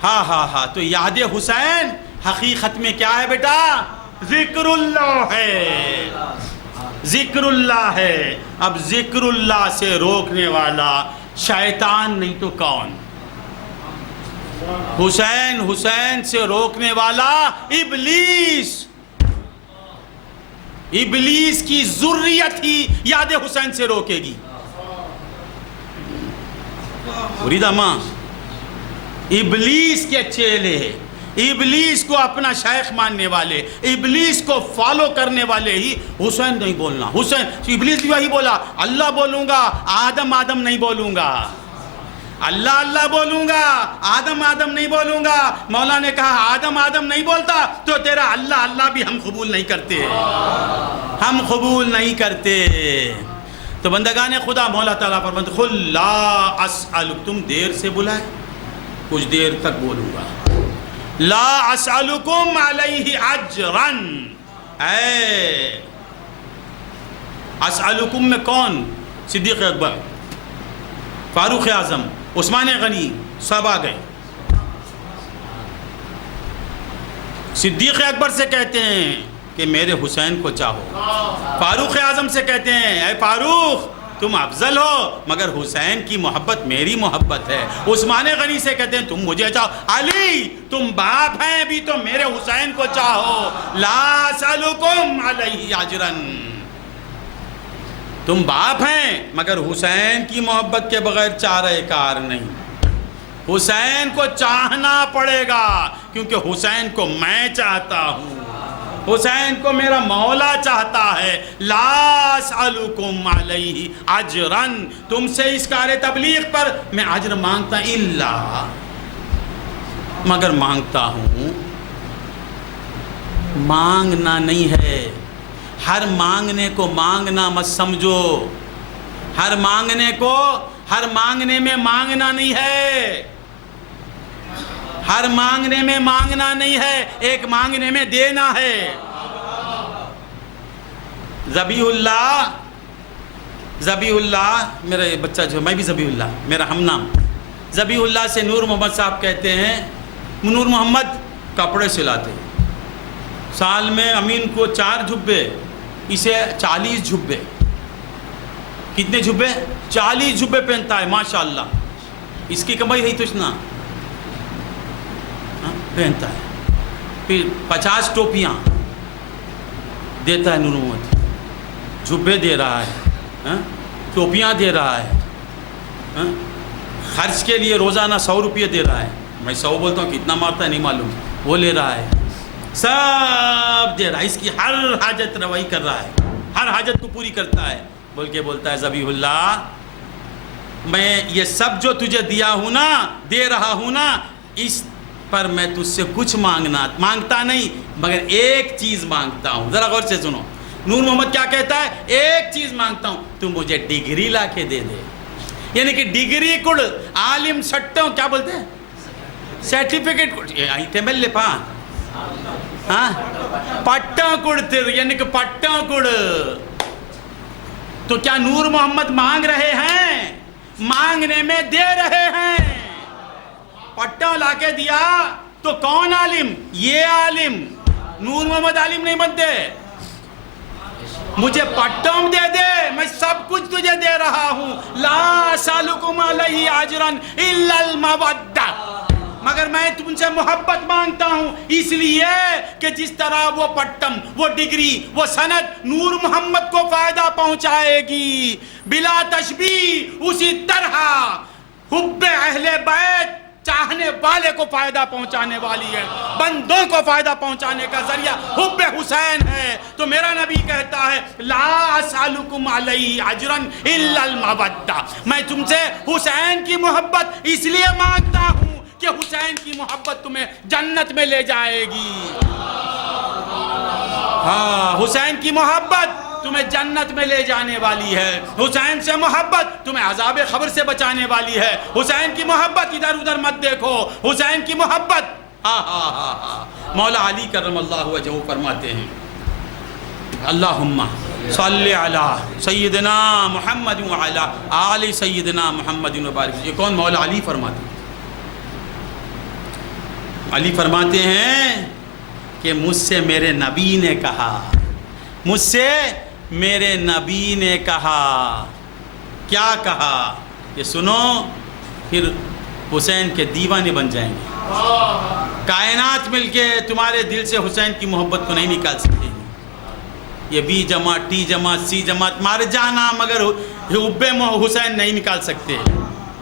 ہاں تو یاد حسین حقیقت میں کیا ہے بیٹا؟ ذکر اللہ ہے، ذکر اللہ ہے۔ اب ذکر اللہ سے روکنے والا شیطان نہیں تو کون؟ حسین سے روکنے والا ابلیس۔ ابلیس کی ذریت ہی یاد حسین سے روکے گی۔ مریدہ ماں ابلیس کے چیلے، ابلیس کو اپنا شیخ ماننے والے، ابلیس کو فالو کرنے والے ہی حسین نہیں بولنا۔ حسین ابلیس بھی وہی بولا، اللہ بولوں گا، آدم نہیں بولوں گا، اللہ بولوں گا، آدم نہیں بولوں گا۔ مولا نے کہا آدم نہیں بولتا تو تیرا اللہ بھی ہم قبول نہیں کرتے، ہم قبول نہیں کرتے۔ تو بندگان خدا مولا تعالیٰ فرماتے قل لا اسألک، تم دیر سے بلائے، کچھ دیر تک بولوں گا، لا اسألکم علیہ اجرا۔ اے اسألکم میں کون؟ صدیق اکبر، فاروق اعظم، عثمان غنی، سب آ گئے۔ صدیق اکبر سے کہتے ہیں کہ میرے حسین کو چاہو، فاروق اعظم سے کہتے ہیں اے فاروق تم افضل ہو مگر حسین کی محبت میری محبت ہے۔ عثمان غنی سے کہتے ہیں تم مجھے چاہو، علی تم باپ ہیں بھی تو میرے حسین کو چاہو، لا اسألکم علیہ اجرا، تم باپ ہیں مگر حسین کی محبت کے بغیر چارہ کار نہیں۔ حسین کو چاہنا پڑے گا کیونکہ حسین کو میں چاہتا ہوں، حسین کو میرا مولا چاہتا ہے۔ لا اسألکم علیہ اجرا، تم سے اس کار تبلیغ پر میں اجر مانگتا مگر مانگتا ہوں. مانگنا نہیں ہے، ہر مانگنے کو مانگنا مت سمجھو. ہر مانگنے میں مانگنا نہیں ہے. ہر مانگنے میں مانگنا نہیں ہے، ایک مانگنے میں دینا ہے. ذبیح اللہ میرا بچہ جو، میں بھی ذبیح اللہ، میرا ہم نام. ذبیح اللہ سے نور محمد صاحب کہتے ہیں، نور محمد کپڑے سلاتے، سال میں امین کو 4 جھبے، اسے 40 جھبے. کتنے جھبے؟ 40 جھبے پہنتا ہے ماشاءاللہ. اس کی کمائی ہے تجھنا پہنتا ہے. پھر 50 ٹوپیاں دیتا ہے نور محمد. جھبے دے رہا ہے، ٹوپیاں دے رہا ہے، خرچ کے لیے روزانہ 100 روپے دے رہا ہے. میں 100 بولتا ہوں، کتنا مارتا ہے نہیں معلوم، وہ لے رہا ہے، سب دے رہا ہے. اس کی ہر حاجت روائی کر رہا ہے، ہر حاجت کو پوری کرتا ہے. بول کے بولتا ہے ذبیح اللہ، میں یہ سب جو تجھے دیا ہوں نا، دے رہا ہوں نا، اس پر میں تجھ سے کچھ مانگتا نہیں، مگر ایک چیز مانگتا ہوں. ذرا غور سے سنو. نور محمد کیا کہتا ہے؟ ایک چیز مانگتا ہوں، تو مجھے ڈگری لا کے دے دے. یعنی کہ ڈگری کڑ عالم سٹوں کیا بولتے ہیں، سرٹیفکیٹ کڑ لے پا پٹا کڑتے، یعنی کہ پٹا کڑ. تو کیا نور محمد مانگ رہے ہیں؟ مانگنے میں دے رہے ہیں. پٹا لا کے دیا تو کون عالم؟ یہ عالم. نور محمد عالم نہیں بنتے. مجھے پٹم دے دے، میں سب کچھ تجھے دے رہا ہوں. لا اسألکم علیہ اجرا الا المودہ، مگر میں تم سے محبت مانگتا ہوں، اس لیے کہ جس طرح وہ پٹم، وہ ڈگری، وہ سند نور محمد کو فائدہ پہنچائے گی بلا تشبیہ، اسی طرح حب اہل بیت چاہنے والے کو فائدہ پہنچانے والی ہے، بندوں کو فائدہ پہنچانے کا ذریعہ حب حسین ہے. تو میرا نبی کہتا ہے لا اسألکم علیہ اجرا الا المودہ، میں تم سے حسین کی محبت اس لیے مانگتا ہوں کہ حسین کی محبت تمہیں جنت میں لے جائے گی. ہاں، حسین کی محبت تمہیں جنت میں لے جانے والی ہے. حسین سے محبت تمہیں عذاب قبر سے بچانے والی ہے. حسین کی محبت ادھر ادھر مت دیکھو. حسین کی محبت مولا علی کرم اللہ وجہہ فرماتے ہیں اللہم صلی علی سیدنا محمد وعلی آل سیدنا محمد وبارک. یہ کون؟ مولا علی فرماتے ہیں. علی فرماتے ہیں کہ مجھ سے میرے نبی نے کہا، مجھ سے میرے نبی نے کہا. کیا کہا؟ یہ سنو، پھر حسین کے دیوانے بن جائیں گے. کائنات مل کے تمہارے دل سے حسین کی محبت کو نہیں نکال سکتے. یہ بی جماعت، ٹی جماعت، سی جماعت مارے جانا، مگر حب حسین نہیں نکال سکتے.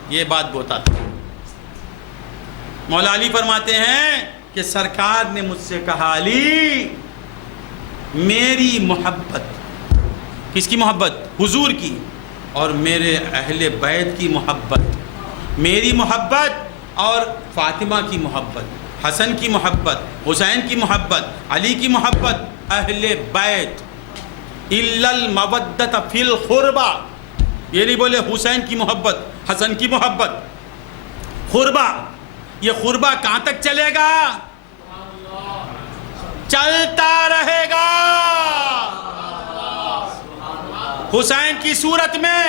یہ بات بتاتا ہے. مولا علی فرماتے ہیں کہ سرکار نے مجھ سے کہا علی، میری محبت، کس کی محبت؟ حضور کی، اور میرے اہل بیت کی محبت، میری محبت اور فاطمہ کی محبت، حسن کی محبت، حسین کی محبت، علی کی محبت، اہل بیت الا المودۃ فی القربہ. یہ نہیں بولے حسین کی محبت، حسن کی محبت، قربہ. یہ قربہ کہاں تک چلے گا؟ چلتا رہے گا. حسین کی صورت میں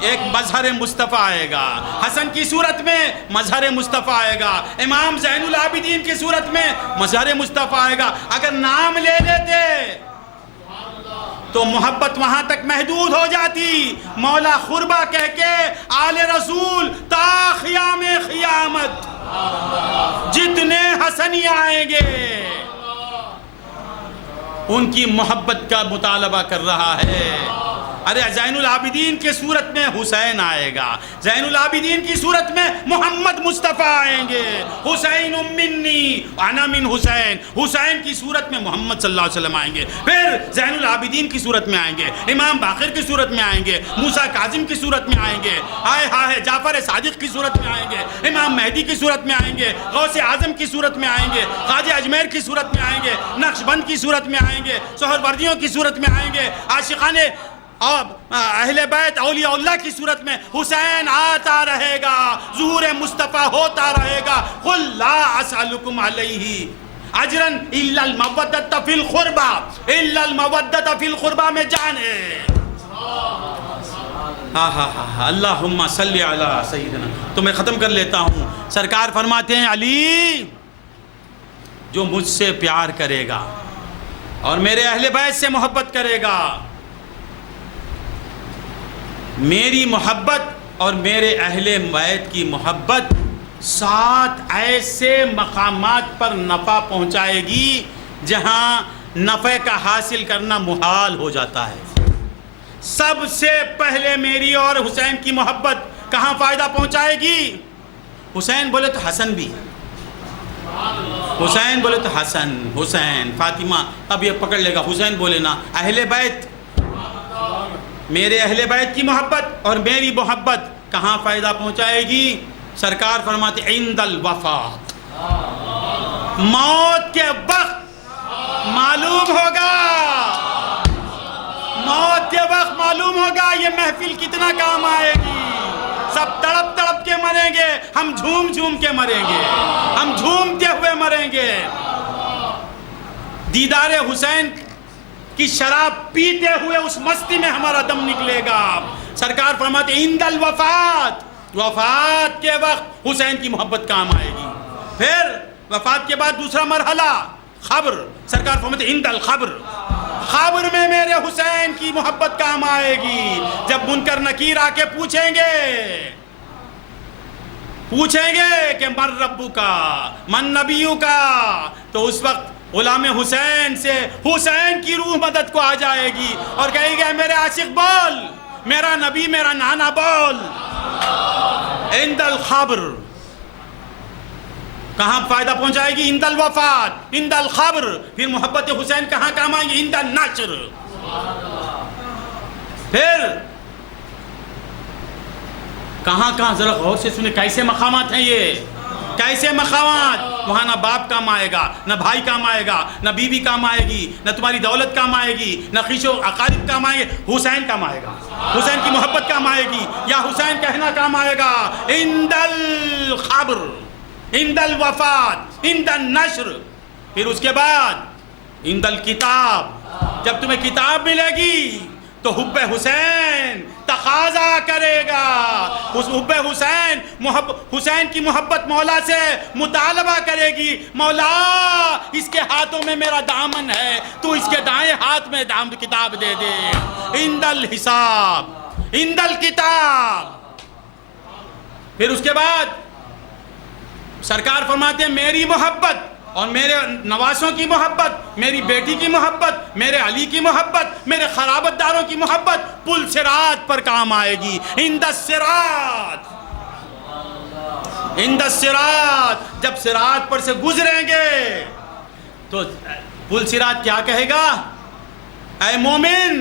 ایک مظہر مصطفیٰ آئے گا، حسن کی صورت میں مظہر مصطفیٰ آئے گا، امام زین العابدین کی صورت میں مظہر مصطفیٰ آئے گا. اگر نام لے لیتے تو محبت وہاں تک محدود ہو جاتی. مولا قربہ کہہ کے آل رسول تا قیام قیامت جتنے حسنی آئیں گے ان کی محبت کا مطالبہ کر رہا ہے. ارے زین العابدین کی صورت میں حسین آئے گا، زین العابدین کی صورت میں محمد مصطفیٰ آئیں گے، حسین منی انا من حسین، حسین کی صورت میں محمد صلی اللہ علیہ وسلم آئیں گے، پھر زین العابدین کی صورت میں آئیں گے، امام باقر کی صورت میں آئیں گے، موسیٰ کاظم کی صورت میں آئیں گے، ہائے ہائے جعفر صادق کی صورت میں آئیں گے، امام مہدی کی صورت میں آئیں گے، غوث اعظم کی صورت میں آئیں گے، خواجہ اجمیر کی صورت میں آئیں گے، نقشبند کی صورت میں آئیں گے، سہروردیوں کی صورت میں آئیں گے، عاشقان اور اہل بیت اولیاء اللہ کی صورت میں حسین آتا رہے گا، ظہور مصطفیٰ ہوتا رہے گا۔ قل لا اسألکم علیہ اجرا الا المودۃ فی القربى، الا المودۃ فی القربى میں جان ہے۔ اللہم صلی علی سیدنا۔ تو میں ختم کر لیتا ہوں، سرکار فرماتے ہیں علی جو مجھ سے پیار کرے گا اور میرے اہل بیت سے محبت کرے گا، میری محبت اور میرے اہل بیت کی محبت 7 ایسے مقامات پر نفع پہنچائے گی جہاں نفع کا حاصل کرنا محال ہو جاتا ہے۔ سب سے پہلے میری اور حسین کی محبت کہاں فائدہ پہنچائے گی؟ حسین بولے تو حسن بھی، حسین بولے تو حسن، حسین، فاطمہ، اب یہ پکڑ لے گا، حسین بولے نا، اہل بیت، میرے اہل بیت کی محبت اور میری محبت کہاں فائدہ پہنچائے گی؟ سرکار فرماتے عند الوفات، موت کے وقت معلوم ہوگا، موت کے وقت معلوم ہوگا یہ محفل کتنا کام آئے گی۔ سب تڑپ تڑپ کے مریں گے، ہم جھوم جھوم کے مریں گے، ہم جھومتے ہوئے مریں گے۔ دیدار حسین کی شراب پیتے ہوئے اس مستی میں ہمارا دم نکلے گا۔ سرکار فرماتے عند الوفات، وفات کے وقت حسین کی محبت کام آئے گی۔ پھر وفات کے بعد دوسرا مرحلہ خبر، سرکار فرماتے عند الخبر، خبر میں میرے حسین کی محبت کام آئے گی۔ جب منکر نکیر آ کے پوچھیں گے کہ من ربو کا من نبیو کا، تو اس وقت غلام حسین سے حسین کی روح مدد کو آ جائے گی اور کہے گا میرے عاشق بول، میرا نبی میرا نانا بول۔ عند الخبر کہاں فائدہ پہنچائے گی؟ عند الوفات، عند الخبر۔ پھر محبت حسین کہاں کام آئیں گی؟ عند النشر۔ پھر کہاں ذرا غور سے سنیں، کیسے مقامات ہیں یہ، کیسے مقامات؟ وہاں نہ باپ کام آئے گا، نہ بھائی کام آئے گا، نہ بیوی کام آئے گی، نہ تمہاری دولت کام آئے گی، نہ خویش و اقارب کام آئے گے، حسین کام آئے گا، حسین کی محبت کام آئے گی، یا حسین کہنا کام آئے گا۔ عند الخبر، عند الوفات، عند النشر۔ پھر اس کے بعد عند الکتاب، جب تمہیں کتاب ملے گی تو حب حسین تقاضا کرے گا، اس حب حسین حسین کی محبت مولا سے مطالبہ کرے گی، مولا اس کے ہاتھوں میں میرا دامن ہے، تو اس کے دائیں ہاتھ میں کتاب دے دے۔ عند الحساب، عند الکتاب۔ پھر اس کے بعد سرکار فرماتے ہیں میری محبت اور میرے نواسوں کی محبت، میری بیٹی کی محبت، میرے علی کی محبت، میرے خرابت داروں کی محبت پل صراط پر کام آئے گی۔ عند الصراط، عند الصراط، جب صراط پر سے گزریں گے تو پل صراط کیا کہے گا؟ اے مومن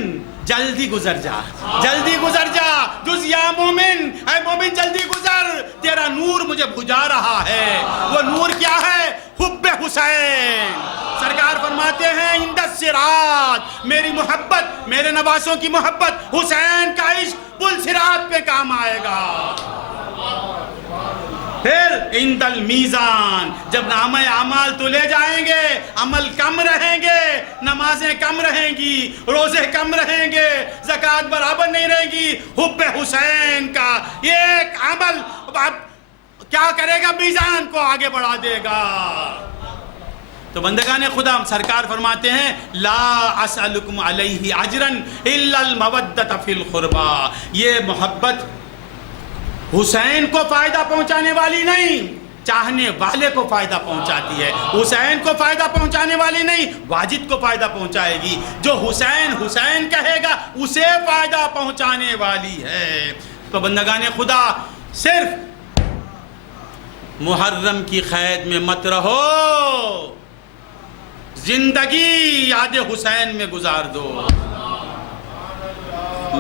جلدی گزر جا، جلدی گزر جا، جز یا مومن، اے مومن جلدی گزر، تیرا نور مجھے بجھا رہا ہے۔ وہ نور کیا ہے؟ حب حسین۔ سرکار فرماتے ہیں عند الصراط، میری محبت، میرے نواسوں کی محبت، حسین کا عشق پل صراط پہ کام آئے گا۔ پھر عند المیزان، جب نامہ اعمال تو لے جائیں گے، عمل کم رہیں گے، نمازیں کم رہیں گی، روزے کم رہیں گے، زکوٰۃ برابر نہیں رہیں گی، حب حسین کا ایک عمل کیا کرے گا؟ میزان کو آگے بڑھا دے گا۔ تو بندگان خدا سرکار فرماتے ہیں لا اسألکم علیہ اجرا الا المودۃ فی القربى، یہ محبت حسین کو فائدہ پہنچانے والی نہیں، چاہنے والے کو فائدہ پہنچاتی ہے، حسین کو فائدہ پہنچانے والی نہیں، واجد کو فائدہ پہنچائے گی۔ جو حسین حسین کہے گا اسے فائدہ پہنچانے والی ہے۔ تو بندگان خدا، صرف محرم کی قید میں مت رہو، زندگی یاد حسین میں گزار دو۔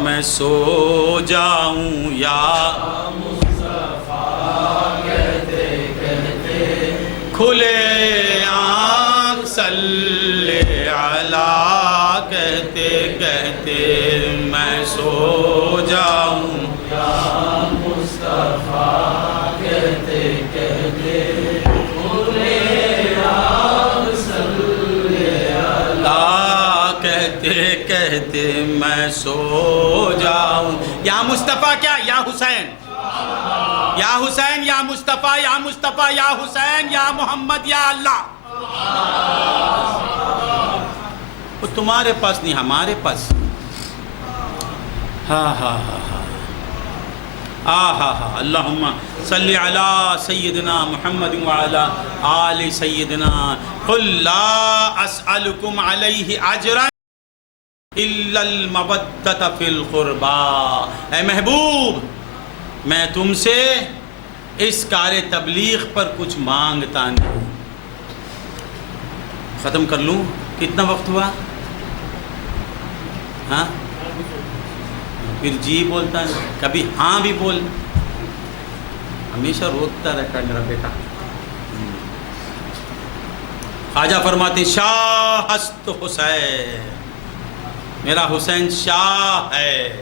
میں سو جاؤں یا کھلے آنکھ صلی علیہ کہتے کہتے میں سو جاؤں یا مصطفیٰ کہتے کہتے کھلے آنکھ صلی علیہ کہتے کہتے میں سو جاؤں۔ یا مصطفیٰ کیا؟ یا حسین، یا حسین، یا مصطفیٰ، یا مصطفیٰ، یا حسین، یا محمد، یا اللہ۔ وہ تمہارے پاس نہیں، ہمارے پاس۔ ہاں ہاں ہاں ہاں ہاں اللہم صلی علی سیدنا محمد وعلی آل سیدنا قل لا اسألکم علیہ اجرا الا المودۃ فی القربا۔ اے محبوب، میں تم سے اس کار تبلیغ پر کچھ مانگتا نہیں۔ ختم کر لوں؟ کتنا وقت ہوا؟ ہاں، پھر جی بولتا ہے، کبھی ہاں بھی بول، ہمیشہ روکتا رہتا ہے میرا بیٹا۔ خواجہ فرماتے شاہ ہست حسین، میرا حسین شاہ ہے،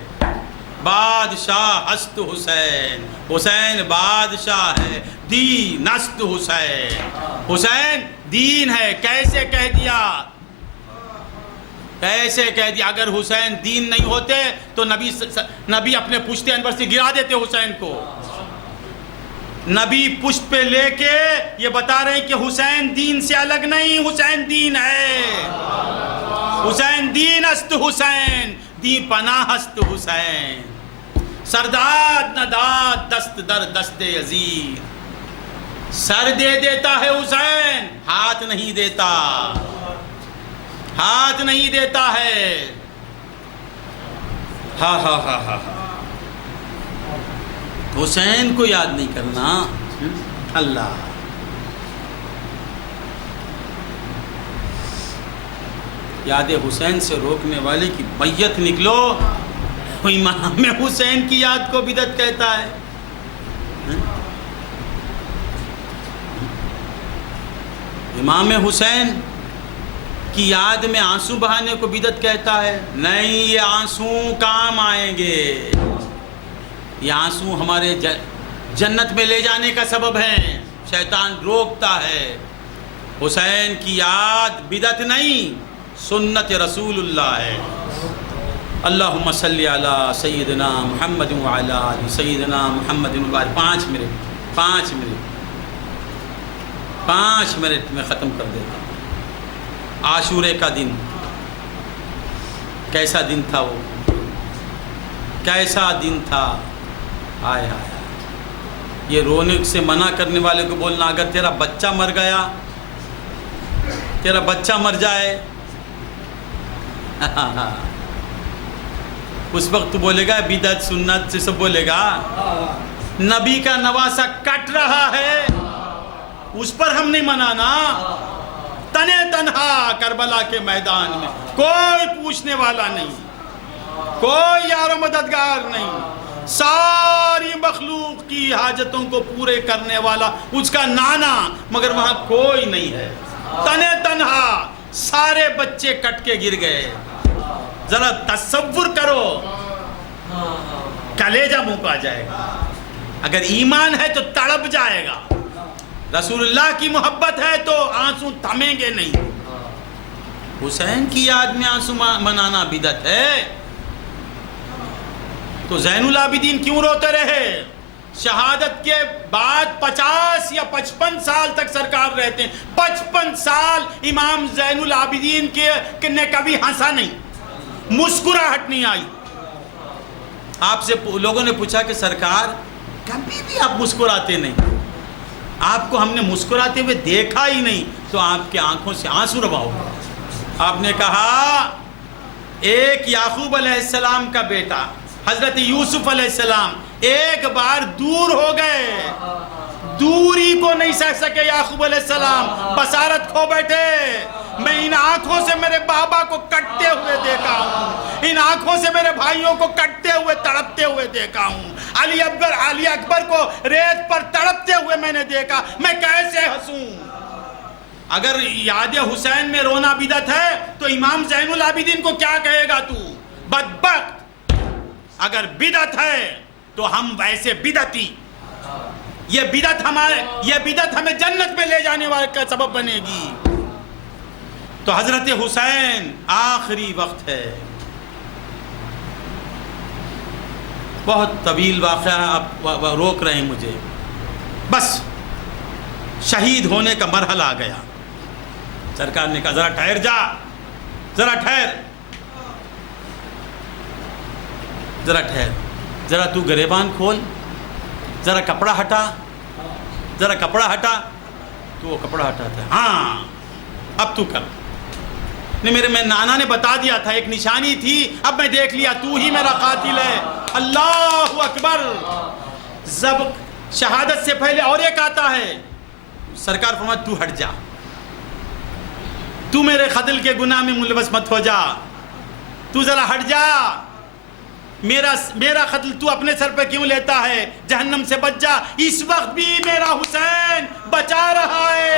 بادشاہ ہست حسین، حسین بادشاہ ہے، دین است حسین، حسین دین ہے۔ کیسے کہہ دیا؟ کیسے کہہ دیا؟ اگر حسین دین نہیں ہوتے تو نبی اپنے پشت انور سے گرا دیتے حسین کو۔ نبی پشت پہ لے کے یہ بتا رہے ہیں کہ حسین دین سے الگ نہیں، حسین دین ہے، حسین دین است حسین، دی پناہ است حسین، سرداد نداد دست در دست یزید۔ سر دے دیتا ہے حسین، ہاتھ نہیں دیتا، ہاتھ نہیں دیتا ہے۔ ہاں ہاں ہاں ہاں حسین کو یاد نہیں کرنا، اللہ۔ یاد حسین سے روکنے والے کی بیت نکلو، امام حسین کی یاد کو بدعت کہتا ہے۔ امام حسین کی یاد میں آنسو بہانے کو بدعت کہتا ہے؟ نہیں، یہ آنسو کام آئیں گے، یہ آنسو ہمارے جنت میں لے جانے کا سبب ہیں، شیطان روکتا ہے۔ حسین کی یاد بدعت نہیں، سنت رسول اللہ ہے۔ اللہم صلی علی سیدنا محمد وعلی آل سیدنا محمد وبارک۔ 5 منٹ 5 منٹ میں ختم کر دیتا ہوں۔ عاشورے کا دن کیسا دن تھا؟ وہ کیسا دن تھا؟ آئے آئے، یہ رونے سے منع کرنے والے کو بولنا، اگر تیرا بچہ مر گیا، تیرا بچہ مر جائے، اس وقت تو بولے گا بدعت سنت سے سب بولے گا۔ نبی کا نواسہ کٹ رہا ہے، اس پر ہم نہیں منانا۔ تنے تنہا کربلا کے میدان میں کوئی پوچھنے والا نہیں، کوئی یار و مددگار نہیں، ساری مخلوق کی حاجتوں کو پورے کرنے والا اس کا نانا، مگر وہاں کوئی نہیں ہے۔ تنے تنہا سارے بچے کٹ کے گر گئے۔ ذرا تصور کرو، کلیجہ منہ پہ آ جائے گا۔ اگر ایمان ہے تو تڑپ جائے گا، رسول اللہ کی محبت ہے تو آنسو تھمیں گے نہیں۔ حسین کی یاد میں آنسو منانا بدعت ہے تو زین العابدین کیوں روتے رہے؟ شہادت کے بعد 50 یا 55 سال تک سرکار رہتے ہیں، 55 سال امام زین العابدین کے نے کبھی ہنسا نہیں، مسکراہٹ نہیں آئی۔ آپ سے لوگوں نے پوچھا کہ سرکار کبھی بھی آپ مسکراتے نہیں، آپ کو ہم نے مسکراتے ہوئے دیکھا ہی نہیں تو آپ کے آنکھوں سے آنسو روا ہو گئے۔ آپ نے کہا ایک یعقوب علیہ السلام کا بیٹا حضرت یوسف علیہ السلام ایک بار دور ہو گئے، دوری کو نہیں سہ سکے یعقوب علیہ السلام، بصارت کھو بیٹھے۔ میں ان آنکھوں سے میرے بابا کو کٹتے ہوئے دیکھا ہوں، ان آنکھوں سے میرے بھائیوں کو کٹتے ہوئے تڑپتے ہوئے دیکھا ہوں، علی اکبر کو ریت پر تڑپتے ہوئے میں نے دیکھا، میں کیسے ہنسوں؟ اگر یاد حسین میں رونا بدعت ہے تو امام زین العابدین کو کیا کہے گا تو بدبخت؟ اگر بدعت ہے تو ہم ویسے بدعتی، یہ بدعت ہمیں جنت میں لے جانے والے کا سبب بنے گی۔ تو حضرت حسین آخری وقت ہے، بہت طویل واقعہ ہے، آپ روک رہے ہیں مجھے، بس شہید ہونے کا مرحلہ آ گیا۔ سرکار نے کہا ذرا ٹھہر جا، ذرا ٹھہر، ذرا ٹھہر، ذرا تو گریبان کھول، ذرا کپڑا ہٹا، ذرا کپڑا ہٹا۔ تو وہ کپڑا ہٹاتا ہے، ہاں اب تو کر۔ نہیں میرے نانا نے بتا دیا تھا، ایک نشانی تھی، اب میں دیکھ لیا، تو ہی میرا قاتل ہے۔ اللہ اکبر۔ شہادت سے پہلے اور ایک آتا ہے، سرکار فرماتا تو ہٹ جا، تو میرے قتل کے گناہ میں ملوث مت ہو جا، تو ذرا ہٹ جا، میرا قتل تو اپنے سر پہ کیوں لیتا ہے، جہنم سے بچ جا۔ اس وقت بھی میرا حسین بچا رہا ہے۔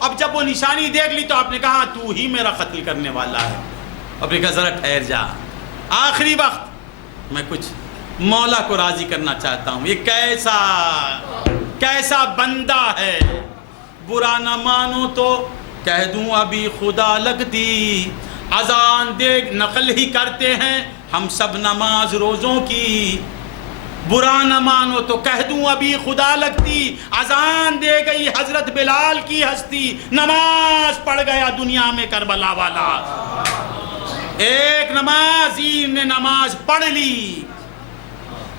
اب جب وہ نشانی دیکھ لی تو آپ نے کہا تو ہی میرا قتل کرنے والا ہے۔ اب نے کہا ذرا ٹھہر جا، آخری وقت میں کچھ مولا کو راضی کرنا چاہتا ہوں۔ یہ کیسا بندہ ہے، برا نہ مانو تو کہہ دوں ابھی خدا لگتی، اذان دے نقل ہی کرتے ہیں ہم سب نماز روزوں کی، برا نہ مانو تو کہہ دوں ابھی خدا لگتی، اذان دے گئی حضرت بلال کی ہستی، نماز پڑھ گیا دنیا میں کربلا والا۔ ایک نمازی نے نماز پڑھ لی،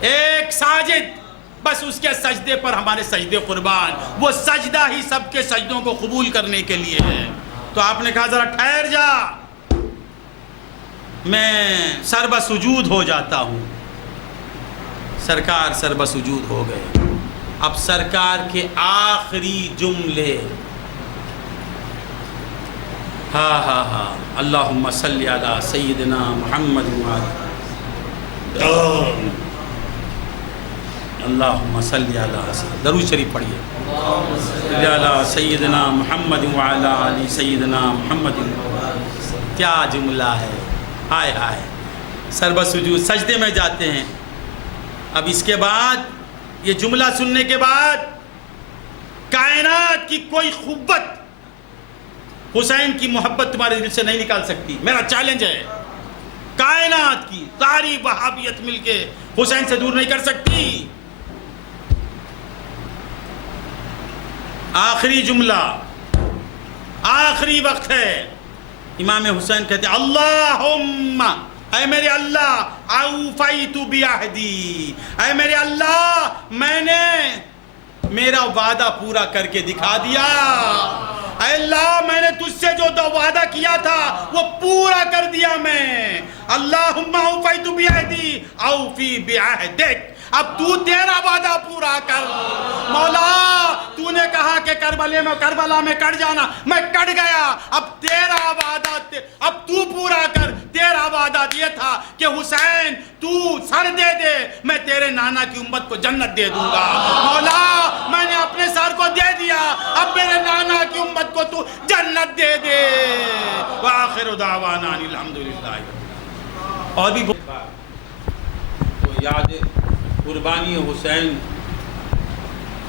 ایک ساجد، بس اس کے سجدے پر ہمارے سجدے قربان، وہ سجدہ ہی سب کے سجدوں کو قبول کرنے کے لیے ہے۔ تو آپ نے کہا ذرا ٹھہر جا، میں سر بسجود ہو جاتا ہوں۔ سرکار سر بسجود ہو گئے۔ اب سرکار کے آخری جملے، ہاں ہاں ہاں، اللہم صلی علی سیدنا محمد اللہم صلی علی، درود شریف پڑھیے، صلی علی سیدنا محمد وعلی آل سیدنا محمد۔ کیا جملہ ہے، ہائے ہائے، سر بسجود سجدے میں جاتے ہیں۔ اب اس کے بعد یہ جملہ سننے کے بعد کائنات کی کوئی قوت حسین کی محبت تمہارے دل سے نہیں نکال سکتی، میرا چیلنج ہے۔ کائنات کی ساری وہابیت مل کے حسین سے دور نہیں کر سکتی۔ آخری جملہ، آخری وقت ہے، امام حسین کہتے ہیں اللہم، اے میرے اللہ اوفیت بعہدی، اے میرے اللہ میں نے میرا وعدہ پورا کر کے دکھا دیا، اے اللہ میں نے تجھ سے جو وعدہ کیا تھا وہ پورا کر دیا میں۔ اللہم اوفیت بعہدی اوفی بعہدک، اب تو تیرا وعدہ پورا کر مولا۔ تو نے کہا کہ کربلا میں کٹ جانا، میں کٹ گیا، اب تیرا وعدہ اب تو پورا کر۔ تیرا وعدہ یہ تھا کہ حسین تو سر دے دے، میں تیرے نانا کی امت کو جنت دے دوں گا۔ مولا میں نے اپنے سر کو دے دیا، اب میرے نانا کی امت کو تو جنت دے دے۔ وآخر دعوانا الحمدللہ۔ اور بھی تو یاد قربانی حسین،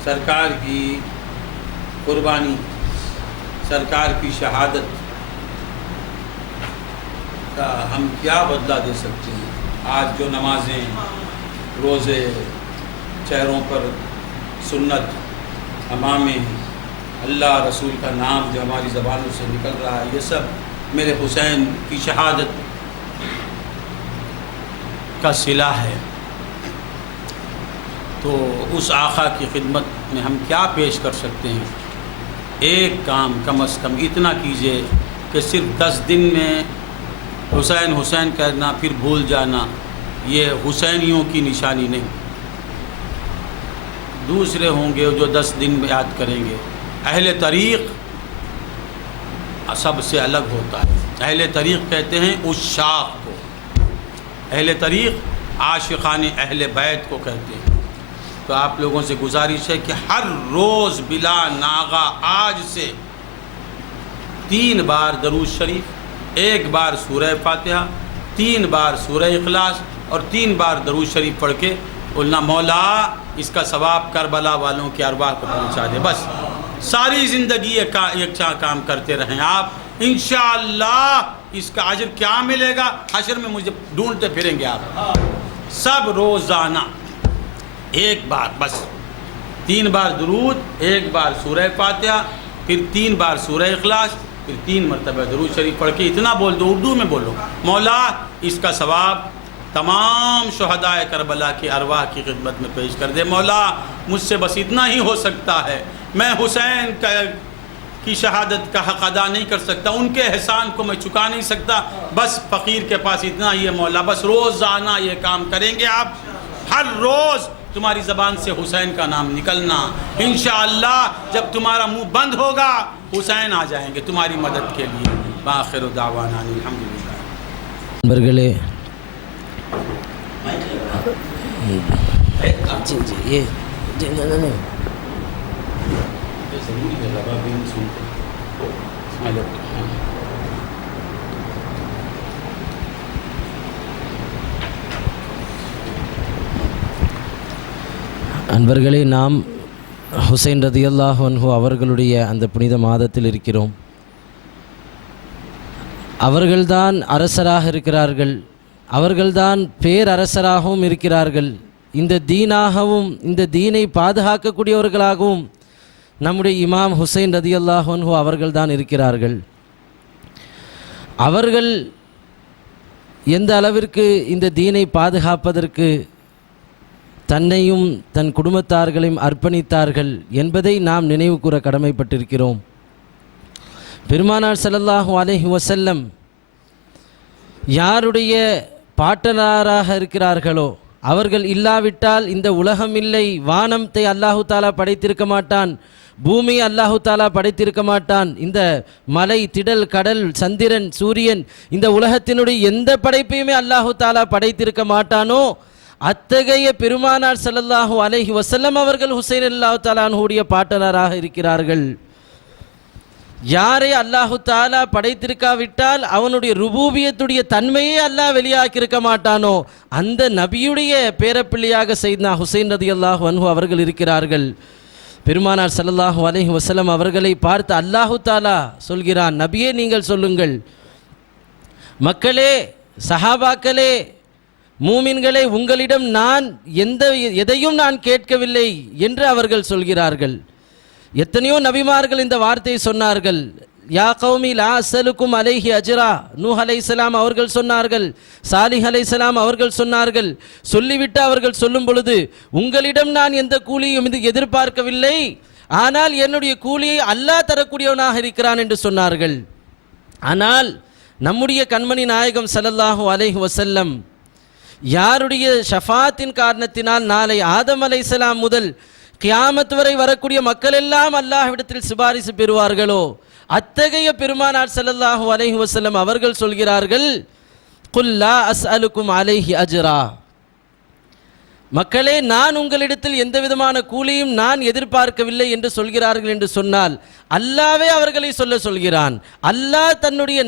سرکار کی قربانی، سرکار کی شہادت کا ہم کیا بدلہ دے سکتے ہیں؟ آج جو نمازیں، روزے، چہروں پر سنت، امامے، اللہ رسول کا نام جو ہماری زبانوں سے نکل رہا ہے، یہ سب میرے حسین کی شہادت کا صلہ ہے۔ تو اس آقا کی خدمت میں ہم کیا پیش کر سکتے ہیں؟ ایک کام کم از کم اتنا کیجئے کہ صرف 10 دن میں حسین حسین کہنا پھر بھول جانا یہ حسینیوں کی نشانی نہیں. دوسرے ہوں گے جو 10 دن میں یاد کریں گے. اہل طریق سب سے الگ ہوتا ہے. اہل طریق کہتے ہیں اس شاخ کو. اہل طریق عاشقان اہل بیت کو کہتے ہیں. تو آپ لوگوں سے گزارش ہے کہ ہر روز بلا ناغہ آج سے 3 بار درود شریف، 1 بار سورہ فاتحہ، 3 بار سورہ اخلاص اور 3 بار درود شریف پڑھ کے بولنا مولا اس کا ثواب کربلا والوں کے ارواح کو پہنچا دے. بس ساری زندگی ایک کام کرتے رہیں آپ، انشاءاللہ اس کا اجر کیا ملے گا حشر میں مجھے ڈھونڈتے پھریں گے آپ. سب روزانہ 1 بار، بس 3 بار درود، 1 بار سورہ فاتحہ، پھر 3 بار سورہ اخلاص، پھر 3 مرتبہ درود شریف پڑھ کے اتنا بول دو، اردو میں بولو مولا اس کا ثواب تمام شہدائے کربلا کی ارواح کی خدمت میں پیش کر دے. مولا مجھ سے بس اتنا ہی ہو سکتا ہے، میں حسین کی شہادت کا حق ادا نہیں کر سکتا، ان کے احسان کو میں چکا نہیں سکتا، بس فقیر کے پاس اتنا ہی ہے مولا. بس روزانہ یہ کام کریں گے آپ، ہر روز تمہاری زبان سے حسین کا نام نکلنا. انشاءاللہ جب تمہارا منہ بند ہوگا حسین آ جائیں گے تمہاری مدد کے لیے. بآخر دعوانا الحمدللہ. برگلے جی یہ نہیں ضروری ہے لگا بھی سنتے. அன்பர்களே, நாம் ஹுசைன் ரதியல்லாஹு அன்ஹு அவர்களுடைய அந்த புனித மாதத்தில் இருக்கிறோம். அவர்கள்தான் அரசராக இருக்கிறார்கள், அவர்கள்தான் பேரரசராகவும் இருக்கிறார்கள். இந்த தீனாகவும் இந்த தீனை பாதுகாக்கக்கூடியவர்களாகவும் நம்முடைய இமாம் ஹுசைன் ரதியல்லாஹு அன்ஹு அவர்கள்தான் இருக்கிறார்கள். அவர்கள் எந்த அளவிற்கு இந்த தீனை பாதுகாப்பதற்கு தன்னையும் தன் குடும்பத்தார்களையும் அர்ப்பணித்தார்கள் என்பதை நாம் நினைவு கூற கடமைப்பட்டிருக்கிறோம். பெருமானார் ஸல்லல்லாஹு அலைஹி வஸல்லம் யாருடைய பாட்டனாராக இருக்கிறார்களோ அவர்கள் இல்லாவிட்டால் இந்த உலகம் இல்லை, வானத்தை அல்லாஹு தாலா படைத்திருக்க மாட்டான், பூமியை அல்லாஹு தாலா படைத்திருக்க மாட்டான், இந்த மலை திடல் கடல் சந்திரன் சூரியன் இந்த உலகத்தினுடைய எந்த படைப்பையுமே அல்லாஹு தாலா படைத்திருக்க மாட்டானோ அத்தகைய பெருமானார் ஸல்லல்லாஹு அலைஹி வஸல்லம் அவர்கள் ஹுசைன் ரலியல்லாஹு தஆலா அன்ஹுடைய பாட்டனாராக இருக்கிறார்கள். யாரை அல்லாஹு தாலா படைத்திருக்காவிட்டால் அவனுடைய ருபூபியத்துடைய தன்மையே அல்லாஹ் வெளியாக்கியிருக்க மாட்டானோ அந்த நபியுடைய பேரப்பிள்ளையாக சையத்னா ஹுசைன் ரலியல்லாஹு அன்ஹு அவர்கள் இருக்கிறார்கள். பெருமானார் ஸல்லல்லாஹு அலைஹி வஸல்லம் அவர்களை பார்த்து அல்லாஹு தாலா சொல்கிறான், நபியே நீங்கள் சொல்லுங்கள், மக்களே சஹாபாக்களே மூமின்களே உங்களிடம் நான் எதையும் நான் கேட்கவில்லை என்று அவர்கள் சொல்கிறார்கள். எத்தனையோ நபிமார்கள் இந்த வார்த்தையை சொன்னார்கள். யா கௌமி லா அஸ்அலுக்கும் அலைஹி அஜ்ரா, நூஹ் அலைஹிஸ்ஸலாம் அவர்கள் சொன்னார்கள், சாலிஹ் அலைஹிஸ்ஸலாம் அவர்கள் சொன்னார்கள். சொல்லிவிட்டு அவர்கள் சொல்லும் பொழுது உங்களிடம் நான் எந்த கூலியும் எதிர்பார்க்கவில்லை, ஆனால் என்னுடைய கூலியை அல்லாஹ் தரக்கூடியவனாக இருக்கிறான் என்று சொன்னார்கள். ஆனால் நம்முடைய கண்மணி நாயகம் ஸல்லல்லாஹு அலைஹி வஸல்லம் யாருடைய ஷஃபாத்தின் காரணத்தினால் நாளை ஆதம் அலைஹிஸ்ஸலாம் முதல் கியாமத் வரை வரக்கூடிய மக்கள் எல்லாம் அல்லாஹ்விடத்தில் சிபாரிசு பெறுவார்களோ அத்தகைய பெருமானார் ஸல்லல்லாஹு அலைஹி வஸல்லம் அவர்கள் சொல்கிறார்கள், குல் லா அஸ்அலுக்கும் அலைஹி அஜ்ரா, மக்களே நான் உங்களிடத்தில் எந்த விதமான கூலியும் நான் எதிர்பார்க்கவில்லை என்று சொல்கிறார்கள் என்று சொன்னால் அல்லாஹ்வே அவர்களை சொல்கிறான். அல்லாஹ் தன்னுடைய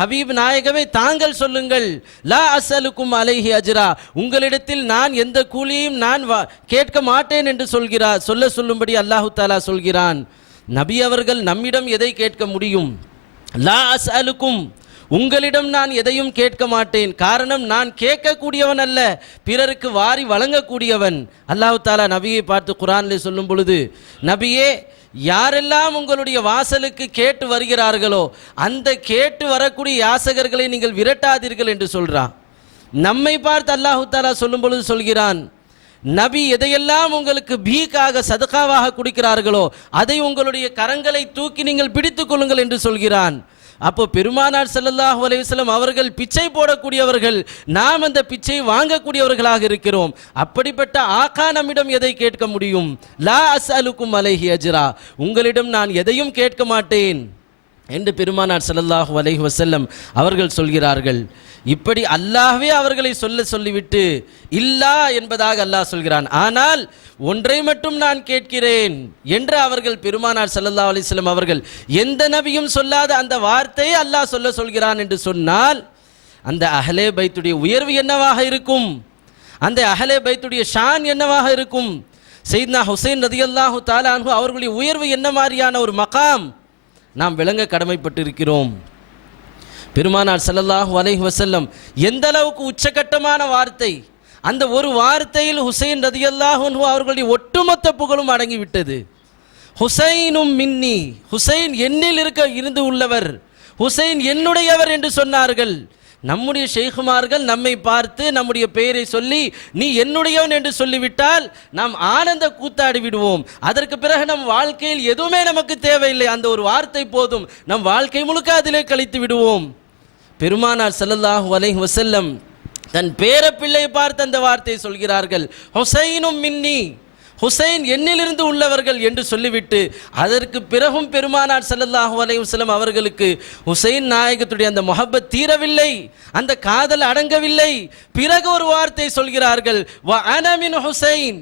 ஹபீப் நாயகமே தாங்கள் சொல்லுங்கள், லா அஸ்அலுக்கும் அலைஹி அஜ்ரா, உங்களிடத்தில் நான் எந்த கூலியையும் நான் கேட்க மாட்டேன் என்று சொல்லும்படி அல்லாஹு தாலா சொல்கிறான். நபி அவர்கள் நம்மிடம் எதை கேட்க முடியும்? லா அஸ்அலுக்கும், உங்களிடம் நான் எதையும் கேட்க மாட்டேன், காரணம் நான் கேட்கக்கூடியவன் அல்ல, பிறருக்கு வாரி வழங்கக்கூடியவன். அல்லாஹ் தாலா நபியை பார்த்து குர்ஆனிலே சொல்லும் பொழுது, நபியே யாரெல்லாம் உங்களுடைய வாசலுக்கு கேட்டு வருகிறார்களோ அந்த கேட்டு வரக்கூடிய யாசகர்களை நீங்கள் விரட்டாதீர்கள் என்று சொல்றான். நம்மை பார்த்து அல்லாஹ் தாலா சொல்லும் பொழுது சொல்கிறான், நபி எதையெல்லாம் உங்களுக்கு பீக்காக சதகாவாக கொடுக்கிறார்களோ அதை உங்களுடைய கரங்களை தூக்கி நீங்கள் பிடித்துக் கொள்ளுங்கள் என்று சொல்கிறான். அப்போ பெருமானார் ஸல்லல்லாஹு அலைஹி வஸல்லம் அவர்கள் பிச்சை போடக்கூடியவர்கள், நாம் அந்த பிச்சை வாங்கக்கூடியவர்களாக இருக்கிறோம். அப்படிப்பட்ட ஆகா நம்மிடம் எதை கேட்க முடியும்? லா அஸ்அலுக்கும் அலைஹி அஜ்ரா, உங்களிடம் நான் எதையும் கேட்க மாட்டேன் என்று பெருமானார் ஸல்லல்லாஹு அலைஹி வஸல்லம் அவர்கள் சொல்கிறார்கள். இப்படி அல்லாஹ்வே அவர்களை சொல்லிவிட்டு இல்லா என்பதாக அல்லாஹ் சொல்கிறான். ஆனால் ஒன்றை மட்டும் நான் கேட்கிறேன் என்று அவர்கள் பெருமானார் ஸல்லல்லாஹு அலைஹி வஸல்லம் அவர்கள் எந்த நபியும் சொல்லாத அந்த வார்த்தையை அல்லாஹ் சொல்கிறான் என்று சொன்னால் அந்த அஹ்லே பைத்துடைய உயர்வு என்னவாக இருக்கும்? அந்த அஹ்லே பைத்துடைய ஷான் என்னவாக இருக்கும்? சையத்னா ஹுசைன் ரலியல்லாஹு தஆலா அன்ஹு அவர்களுடைய உயர்வு என்ன மாதிரியான ஒரு மகாம் நாம் விளங்க கடமைப்பட்டிருக்கிறோம். பெருமானார் ஸல்லல்லாஹு அலைஹி வஸல்லம் எந்த அளவுக்கு உச்சகட்டமான வார்த்தை, அந்த ஒரு வார்த்தையில் ஹுசைன் ரலியல்லாஹு அன்ஹு அவர்களுடைய ஒட்டுமொத்த புகழும் அடங்கிவிட்டது. ஹுசைனும் மின்னி, ஹுசைன் என்னில் இருந்து உள்ளவர், ஹுசைன் என்னுடையவர் என்று சொன்னார்கள். நம்முடைய ஷேகுமார்கள் நம்மை பார்த்து நம்முடைய பெயரை சொல்லி நீ என்னுடையவன் என்று சொல்லிவிட்டால் நாம் ஆனந்த கூத்தாடி விடுவோம். அதற்கு பிறகு நம் வாழ்க்கையில் எதுவுமே நமக்கு தேவையில்லை, அந்த ஒரு வார்த்தை போதும், நம் வாழ்க்கை முழுக்க அதிலே கழித்து விடுவோம். பெருமானார் ஸல்லல்லாஹு அலைஹி வஸல்லம் தன் பேரப்பிள்ளை பார்த்து அந்த வார்த்தையை சொல்கிறார்கள், ஹுசைனும் மின்னி, ஹுசைன் என்னிலிருந்து உள்ளவர்கள் என்று சொல்லிவிட்டு அதற்கு பிறகும் பெருமானார் ஸல்லல்லாஹு அலைஹி வஸல்லம் அவர்களுக்கு ஹுசைன் நாயகத்துடைய அந்த முஹப்பத் தீரவில்லை, அந்த காதல் அடங்கவில்லை. பிறகு ஒரு வார்த்தை சொல்கிறார்கள், வ அன மின் ஹுசைன்,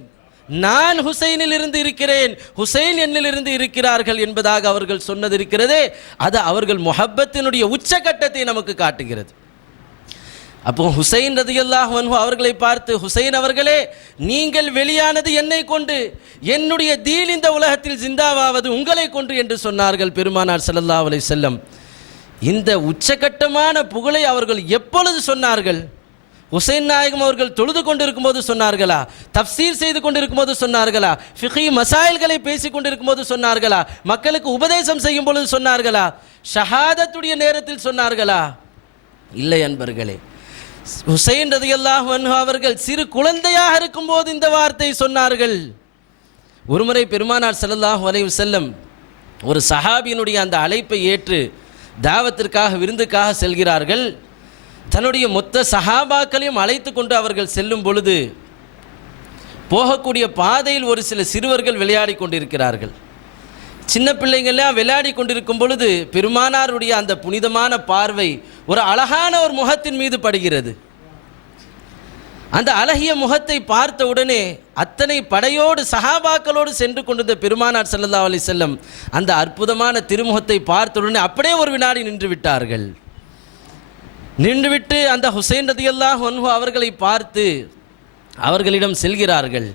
நான் ஹுசைனில் இருந்து இருக்கிறேன், ஹுசைன் என்னிலிருந்து இருக்கிறார்கள் என்பதாக அவர்கள் சொன்னது இருக்கிறதே, அது அவர்கள் முஹப்பத்தினுடைய உச்சகட்டத்தை நமக்கு காட்டுகிறது. அப்போ ஹுசைன் ரலியல்லாஹு அன்ஹு அவர்களை பார்த்து, ஹுசைன் அவர்களே, நீங்கள் வெளியானது என்னை கொண்டு, என்னுடைய தீன் இந்த உலகத்தில் ஜிந்தாவாவது உங்களை கொண்டு என்று சொன்னார்கள் பெருமானார் ஸல்லல்லாஹு அலைஹி வஸல்லம். இந்த உச்சகட்டமான புகழை அவர்கள் எப்பொழுது சொன்னார்கள்? ஹுசைன் நாயகம் அவர்கள் தொழுது கொண்டிருக்கும் போது சொன்னார்களா? தஃப்சீர் செய்து கொண்டிருக்கும் போது சொன்னார்களா? ஃபிக்ஹி மசாயில்களை பேசி கொண்டிருக்கும் போது சொன்னார்களா? மக்களுக்கு உபதேசம் செய்யும் பொழுது சொன்னார்களா? ஷஹாதத்துடைய நேரத்தில் சொன்னார்களா? இல்லை அன்பர்களே. ஹுசைன் ரலியல்லாஹு அன்ஹு அவர்கள் சிறு குழந்தையாக இருக்கும் போது இந்த வார்த்தை சொன்னார்கள். ஒருமுறை பெருமானார் ஸல்லல்லாஹு அலைஹி வஸல்லம் ஒரு சஹாபியினுடைய அந்த அழைப்பை ஏற்று தாவத்திற்காக விருந்துக்காக செல்கிறார்கள். தன்னுடைய மொத்த சஹாபாக்களையும் அழைத்து கொண்டு அவர்கள் செல்லும் பொழுது போகக்கூடிய பாதையில் ஒரு சில சிறுவர்கள் விளையாடி கொண்டிருக்கிறார்கள். சின்ன பிள்ளைங்கள்லாம் விளையாடி கொண்டிருக்கும் பொழுது பெருமானாருடைய அந்த புனிதமான பார்வை ஒரு அழகான ஒரு முகத்தின் மீது படுகிறது. அந்த அழகிய முகத்தை பார்த்த உடனே அத்தனை படையோடு சஹாபாக்களோடு சென்று கொண்டிருந்த பெருமானார் ஸல்லல்லாஹு அலைஹி வஸல்லம் அந்த அற்புதமான திருமுகத்தை பார்த்த உடனே அப்படியே ஒரு வினாடி நின்று விட்டார்கள். நின்றுவிட்டு அந்த ஹுசைன் ரலியல்லாஹு அன்ஹு அவர்களை பார்த்து அவர்களிடம் செல்கிறார்கள்.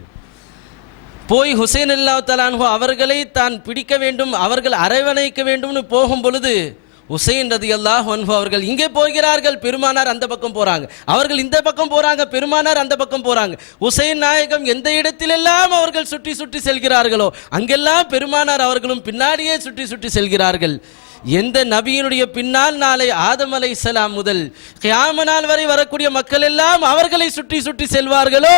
போய் ஹுசைன் ரலியல்லாஹு தஆலா அன்ஹு அவர்களை தான் பிடிக்க வேண்டும், அவர்கள் அரவணைக்க வேண்டும்னு போகும் பொழுது ஹுசைன் ரலியல்லாஹு அன்ஹு அவர்கள் இங்கே போகிறார்கள், பெருமானார் அந்த பக்கம் போகிறாங்க, அவர்கள் இந்த பக்கம் போகிறாங்க, பெருமானார் அந்த பக்கம் போகிறாங்க. ஹுசைன் நாயகம் எந்த இடத்திலெல்லாம் அவர்கள் சுற்றி சுற்றி செல்கிறார்களோ அங்கெல்லாம் பெருமானார் அவர்களும் பின்னாடியே சுற்றி சுற்றி செல்கிறார்கள். எந்த நபியினுடைய பின்னால் நாளை ஆதம் அலைஹிஸ்ஸலாம் முதல் கியாமத் நாள் வரை வரக்கூடிய மக்கள் எல்லாம் அவர்களை சுற்றி சுற்றி செல்வார்களோ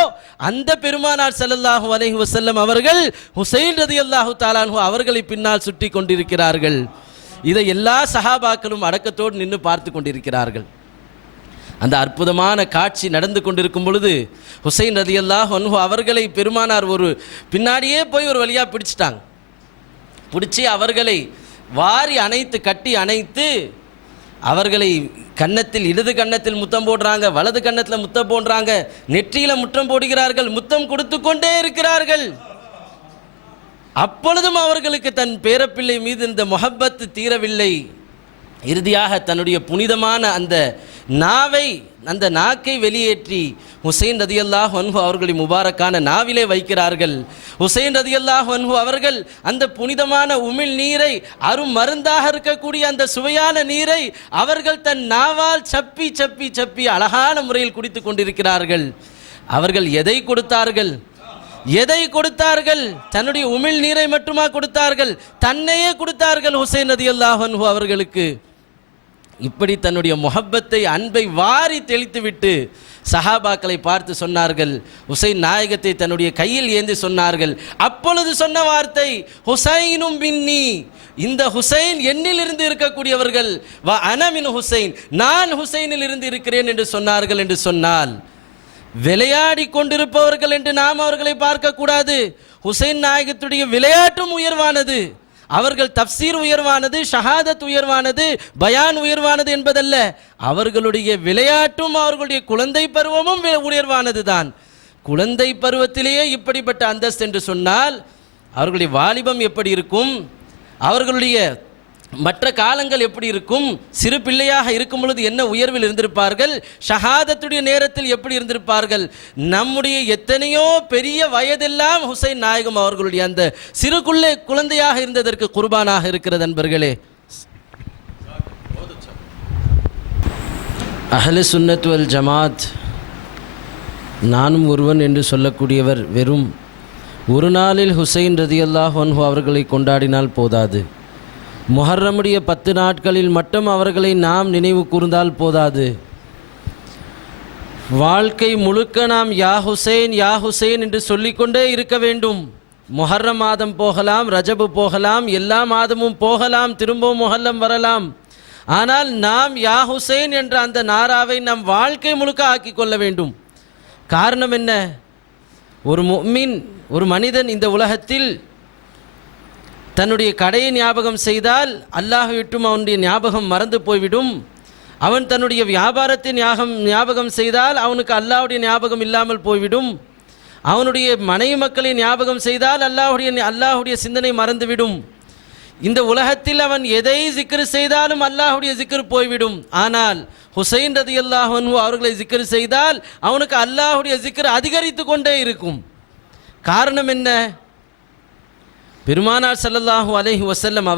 அந்த பெருமானார் ஸல்லல்லாஹு அலைஹி வஸல்லம் அவர்கள் ஹுசைன் ரலியல்லாஹு தஆலா அன்ஹு அவர்களை பின்னால் சுற்றி கொண்டிருக்கிறார்கள். இதை எல்லா சஹாபாக்களும் அடக்கத்தோடு நின்று பார்த்து கொண்டிருக்கிறார்கள். அந்த அற்புதமான காட்சி நடந்து கொண்டிருக்கும் பொழுது ஹுசைன் ரலியல்லாஹு அன்ஹு அவர்களை பெருமானார் ஒரு பின்னாடியே போய் ஒரு வழியாக பிடிச்சிட்டாங்க. பிடிச்சி அவர்களை வாரி அணைத்து கட்டி அணைத்து அவர்களை கன்னத்தில், இடது கன்னத்தில் முத்தம் போடுறாங்க, வலது கன்னத்தில் முத்தம் போடுறாங்க, நெற்றியில் முத்தம் போடுகிறார்கள், முத்தம் கொடுத்து கொண்டே இருக்கிறார்கள். அப்பொழுதும் அவர்களுக்கு தன் பேரப்பிள்ளை மீது இந்த முஹப்பத்து தீரவில்லை. இறுதியாக தன்னுடைய புனிதமான அந்த நாவை, அந்த நாக்கை வெளியேற்றி ஹுசைன் ரலியல்லாஹு அன்ஹு அவர்களின் முபாரக்கான நாவிலே வைக்கிறார்கள். ஹுசைன் ரலியல்லாஹு அன்ஹு அவர்கள் அந்த புனிதமான உமிழ் நீரை, அரும் மருந்தாக இருக்கக்கூடிய அந்த சுவையான நீரை அவர்கள் தன் நாவால் சப்பி சப்பி சப்பி அழகான முறையில் குடித்து கொண்டிருக்கிறார்கள். அவர்கள் எதை கொடுத்தார்கள்? எதை கொடுத்தார்கள்? தன்னுடைய உமிழ் நீரை மட்டுமா கொடுத்தார்கள்? தன்னையே கொடுத்தார்கள் ஹுசைன் ரலியல்லாஹு அன்ஹு அவர்களுக்கு. இப்படி தன்னுடைய முஹப்பத்தை, அன்பை வாரி தெளித்துவிட்டு சஹாபாக்களை பார்த்து சொன்னார்கள், ஹுசைன் நாயகத்தை தன்னுடைய கையில் ஏந்தி சொன்னார்கள். அப்பொழுது சொன்ன வார்த்தை, ஹுசைனும் பின்னி, இந்த ஹுசைன் என்னிலிருந்து இருக்கக்கூடியவர்கள், வ அனமின் ஹுசைன், நான் ஹுசைனில் இருந்து இருக்கிறேன் என்று சொன்னார்கள். என்று சொன்னால் விளையாடி கொண்டிருப்பவர்கள் என்று நாம் அவர்களை பார்க்கக்கூடாது. ஹுசைன் நாயகத்துடைய விளையாட்டும் உயர்வானது, அவர்கள் தப்சீர் உயர்வானது, ஷஹாதத் உயர்வானது, பயான் உயர்வானது என்பதல்ல, அவர்களுடைய விளையாட்டும் அவர்களுடைய குழந்தை பருவமும் உயர்வானது தான். குழந்தை பருவத்திலேயே இப்படிப்பட்ட அந்தஸ்து என்று சொன்னால் அவர்களுடைய வாலிபம் எப்படி இருக்கும், அவர்களுடைய மற்ற காலங்கள் எப்படி இருக்கும், சிறு பிள்ளையாக இருக்கும் பொழுது என்ன உயர்வில் இருந்திருப்பார்கள், ஷஹாதத்துடைய நேரத்தில் எப்படி இருந்திருப்பார்கள். நம்முடைய எத்தனையோ பெரிய வயதெல்லாம் ஹுசைன் நாயகம் அவர்களுடைய அந்த சிறு குழந்தையாக இருந்ததற்கு குர்பானாக இருக்கிறது. நண்பர்களே, அஹ்லே சுன்னத் வல் ஜமாத் நானும் ஒருவன் என்று சொல்லக்கூடியவர் வெறும் ஒரு நாளில் ஹுசைன் ரதியல்லாஹு அன்ஹு அவர்களை கொண்டாடினால் போதாது, முஹர்ரமுடைய 10 நாட்களில் மட்டும் அவர்களை நாம் நினைவு கூர்ந்தால் போதாது. வாழ்க்கை முழுக்க நாம் யா ஹுசைன் யா ஹுசைன் என்று சொல்லிக்கொண்டே இருக்க வேண்டும். முஹர்ரம் மாதம் போகலாம், ரஜபு போகலாம், எல்லா மாதமும் போகலாம், திரும்பவும் முஹல்லம் வரலாம். ஆனால் நாம் யா ஹுசைன் என்ற அந்த நாராவை நம் வாழ்க்கை முழுக்க ஆக்கி கொள்ள வேண்டும். காரணம் என்ன? ஒரு முஃமின், ஒரு மனிதன் இந்த உலகத்தில் தன்னுடைய கடையை ஞாபகம் செய்தால் அல்லாஹ் விட்டும் அவனுடைய ஞாபகம் மறந்து போய்விடும். அவன் தன்னுடைய வியாபாரத்தை ஞாபகம் செய்தால் அவனுக்கு அல்லாஹ்வுடைய ஞாபகம் இல்லாமல் போய்விடும். அவனுடைய மனைவி மக்களை ஞாபகம் செய்தால் அல்லாஹ்வுடைய சிந்தனை மறந்துவிடும். இந்த உலகத்தில் அவன் எதை ஜிக்ர் செய்தாலும் அல்லாஹ்வுடைய ஜிக்ர் போய்விடும். ஆனால் ஹுசைன் ரதியல்லாஹு அன்ஹு அவர்களை ஜிக்ர் செய்தால் அவனுக்கு அல்லாஹ்வுடைய ஜிக்ர் அதிகரித்து கொண்டே இருக்கும். காரணம் என்ன? பெருமானார் ஸல்லல்லாஹு அலைஹி வஸல்லம்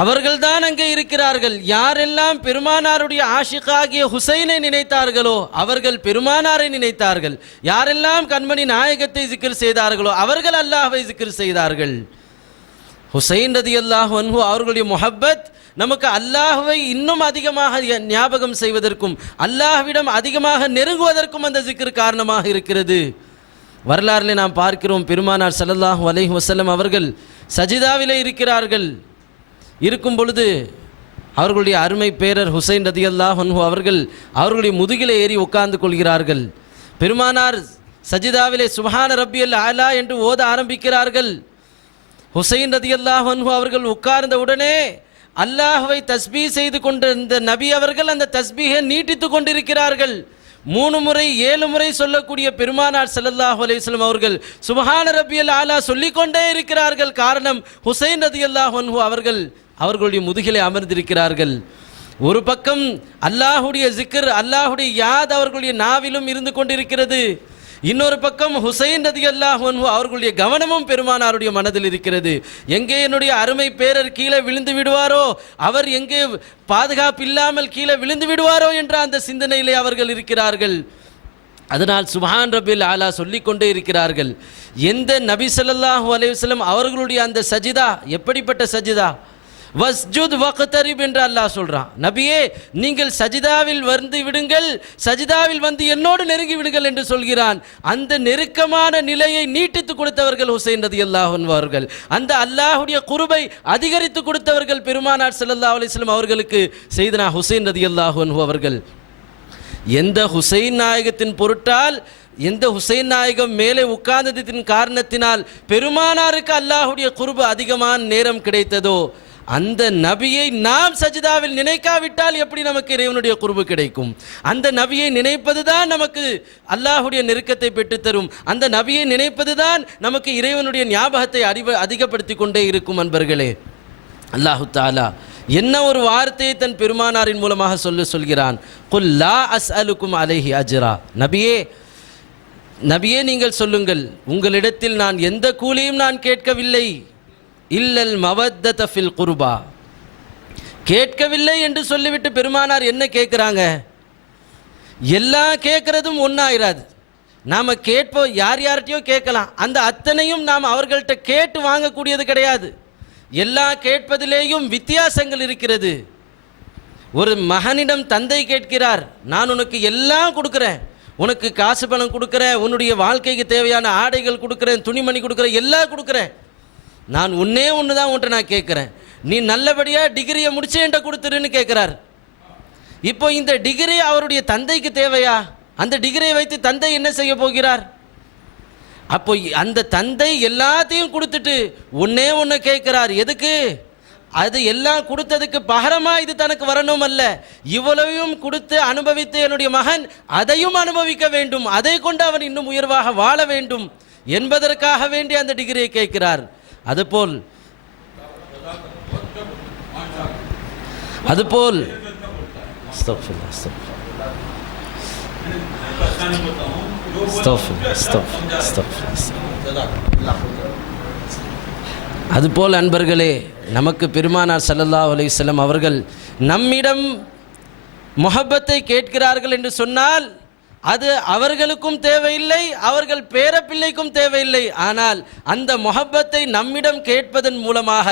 அவர்கள்தான் அங்கே இருக்கிறார்கள். யாரெல்லாம் பெருமானாருடைய ஆஷிகாகிய ஹுசைனை நினைத்தார்களோ அவர்கள் பெருமானாரை நினைத்தார்கள். யாரெல்லாம் கண்மணி நாயகத்தை ஜிக்ர் செய்தார்களோ அவர்கள் அல்லாஹ்வை ஜிக்ர் செய்தார்கள். ஹுசைன் ரதியல்லாஹு அன்ஹு அவர்களுடைய முஹப்பத் நமக்கு அல்லாஹ்வை இன்னும் அதிகமாக ஞாபகம் செய்வதற்கும் அல்லாஹ்விடம் அதிகமாக நெருங்குவதற்கும் அந்த ஜிக்ர் காரணமாக இருக்கிறது. வரலாறுல நாம் பார்க்கிறோம், பெருமானார் ஸல்லல்லாஹு அலைஹி வஸல்லம் அவர்கள் சஜிதாவிலே இருக்கிறார்கள். இருக்கும் பொழுது அவர்களுடைய அருமை பேரர் ஹுசைன் ரதியல்லாஹு அன்ஹு அவர்களுடைய முதுகிலே ஏறி உட்கார்ந்து கொள்கிறார்கள். பெருமானார் சஜிதாவிலே சுப்ஹான ரப்பியல் அலா என்று ஓத ஆரம்பிக்கிறார்கள். ஹுசைன் ரதியல்லாஹு அன்ஹு அவர்கள் உட்கார்ந்த உடனே அல்லாஹ்வை தஸ்பீஹ் செய்து கொண்டிருந்த நபி அவர்கள் அந்த தஸ்பீஹை நீட்டித்து கொண்டிருக்கிறார்கள். 3 முறை 7 முறை சொல்லக்கூடிய பெருமானார் ஸல்லல்லாஹு அலைஹி வஸல்லம் அவர்கள் சுப்ஹான ரப்பியல் ஆலா சொல்லிக்கொண்டே இருக்கிறார்கள். காரணம், ஹுசைன் ரதியல்லாஹு அன்ஹு அவர்களுடைய முதுகிலே அமர்ந்திருக்கிறார்கள். ஒரு பக்கம் அல்லாஹ்வுடைய ஜிக்ர், அல்லாஹ்வுடைய யாத் அவர்களுடைய நாவிலும் இருந்து கொண்டிருக்கிறது. இன்னொரு பக்கம் ஹுசைன் ரதியல்லாஹு அன்ஹு அவர்களுடைய கவனமும் பெருமானாருடைய மனதில் இருக்கிறது. எங்கே என்னுடைய அருமை பேரர் கீழே விழுந்து விடுவாரோ, அவர் எங்கே பாதுகாப்பு இல்லாமல் கீழே விழுந்து விடுவாரோ என்ற அந்த சிந்தனையிலே அவர்கள் இருக்கிறார்கள். அதனால் சுப்ஹான் ரப்பில் ஆலா சொல்லிக்கொண்டே இருக்கிறார்கள். எந்த நபி ஸல்லல்லாஹு அலைஹி வஸல்லம் அவர்களுடைய அந்த சஜிதா எப்படிப்பட்ட சஜிதா? வஸ்ஜுத் வக்தரிப் என்று அல்லாஹ் சொல்றான். நபியே, நீங்கள் சஜிதாவில் வந்து விடுங்கள், சஜிதாவில் வந்து என்னோடு நெருங்கி விடுங்கள் என்று சொல்கிறான். அந்த நெருக்கமான நிலையை நீட்டித்து கொடுத்தவர்கள் ஹுசைன் ரதியல்லாஹு அன்ஹு அவர்கள். அந்த அல்லாஹ்வுடைய குர்பை அதிகரித்து கொடுத்தவர்கள் பெருமானார் ஸல்லல்லாஹு அலைஹி வஸல்லம் அவர்களுக்கு செய்தனா ஹுசைன் ரதியல்லாஹு அன்ஹு அவர்கள். எந்த ஹுசைன் நாயகத்தின் பொருட்டால், எந்த ஹுசைன் நாயகம் மேலே உட்கார்ந்ததின் காரணத்தினால் பெருமானாருக்கு அல்லாஹ்வுடைய குர்பு அதிகமான நேரம் கிடைத்ததோ, அந்த நபியை நாம் சஜிதாவில் நினைக்காவிட்டால் எப்படி நமக்கு இறைவனுடைய குர்பு கிடைக்கும்? அந்த நபியை நினைப்பதுதான் நமக்கு அல்லாஹ்வுடைய நெருக்கத்தை பெற்றுத்தரும். அந்த நபியை நினைப்பதுதான் நமக்கு இறைவனுடைய ஞாபகத்தை அதிகப்படுத்தி கொண்டே இருக்கும். அன்பர்களே, அல்லாஹு தஆலா என்ன ஒரு வார்த்தையை தன் பெருமானாரின் மூலமாக சொல்கிறான். குல் லா அஸ்அலுக்கும் அலைஹி அஜ்ரா. நபியே நீங்கள் சொல்லுங்கள், உங்களிடத்தில் நான் எந்த கூலியும் நான் கேட்கவில்லை. இல்லல் மவத்தத ஃபில் குர்பா. கேட்கவில்லை என்று சொல்லிவிட்டு பெருமானார் என்ன கேட்குறாங்க? எல்லாம் கேட்குறதும் ஒன்றாயிராது. நாம் கேட்போம், யார்கிட்டையோ கேட்கலாம், அந்த அத்தனையும் நாம் அவர்கள்ட்ட கேட்டு வாங்கக்கூடியது கிடையாது. எல்லாம் கேட்பதிலேயும் வித்தியாசங்கள் இருக்கிறது. ஒரு மகனிடம் தந்தை கேட்கிறார், நான் உனக்கு எல்லாம் கொடுக்குறேன், உனக்கு காசு பணம் கொடுக்குறேன், உன்னுடைய வாழ்க்கைக்கு தேவையான ஆடைகள் கொடுக்குறேன், துணிமணி கொடுக்குறேன், எல்லாம் கொடுக்குறேன், நான் ஒன்று தான் உன்ட்ட நான் கேட்குறேன், நீ நல்லபடியாக டிகிரியை முடிச்சு என்கிட்ட கொடுத்துருன்னு கேட்குறார். இப்போ இந்த டிகிரி அவருடைய தந்தைக்கு தேவையா? அந்த டிகிரியை வைத்து தந்தை என்ன செய்ய போகிறார்? அப்போ அந்த தந்தை எல்லாத்தையும் கொடுத்துட்டு ஒன்று கேட்கிறார். எதுக்கு? அது எல்லாம் கொடுத்ததுக்கு பகரமா இது தனக்கு வரணும் அல்ல, இவ்வளவையும் கொடுத்து அனுபவித்து என்னுடைய மகன் அதையும் அனுபவிக்க வேண்டும், அதை கொண்டு அவன் இன்னும் உயர்வாக வாழ வேண்டும் என்பதற்காக வேண்டி அந்த டிகிரியை கேட்கிறார். அதுபோல் அதுபோல் அன்பர்களே, நமக்கு பெருமானார் ஸல்லல்லாஹு அலைஹி வஸல்லம் அவர்கள் நம்மிடம் முஹப்பத்தை கேட்கிறார்கள் என்று சொன்னால் அது அவர்களுக்கும் தேவையில்லை, அவர்கள் பேரப்பிள்ளைக்கும் தேவையில்லை. ஆனால் அந்த முஹப்பத்தை நம்மிடம் கேட்பதன் மூலமாக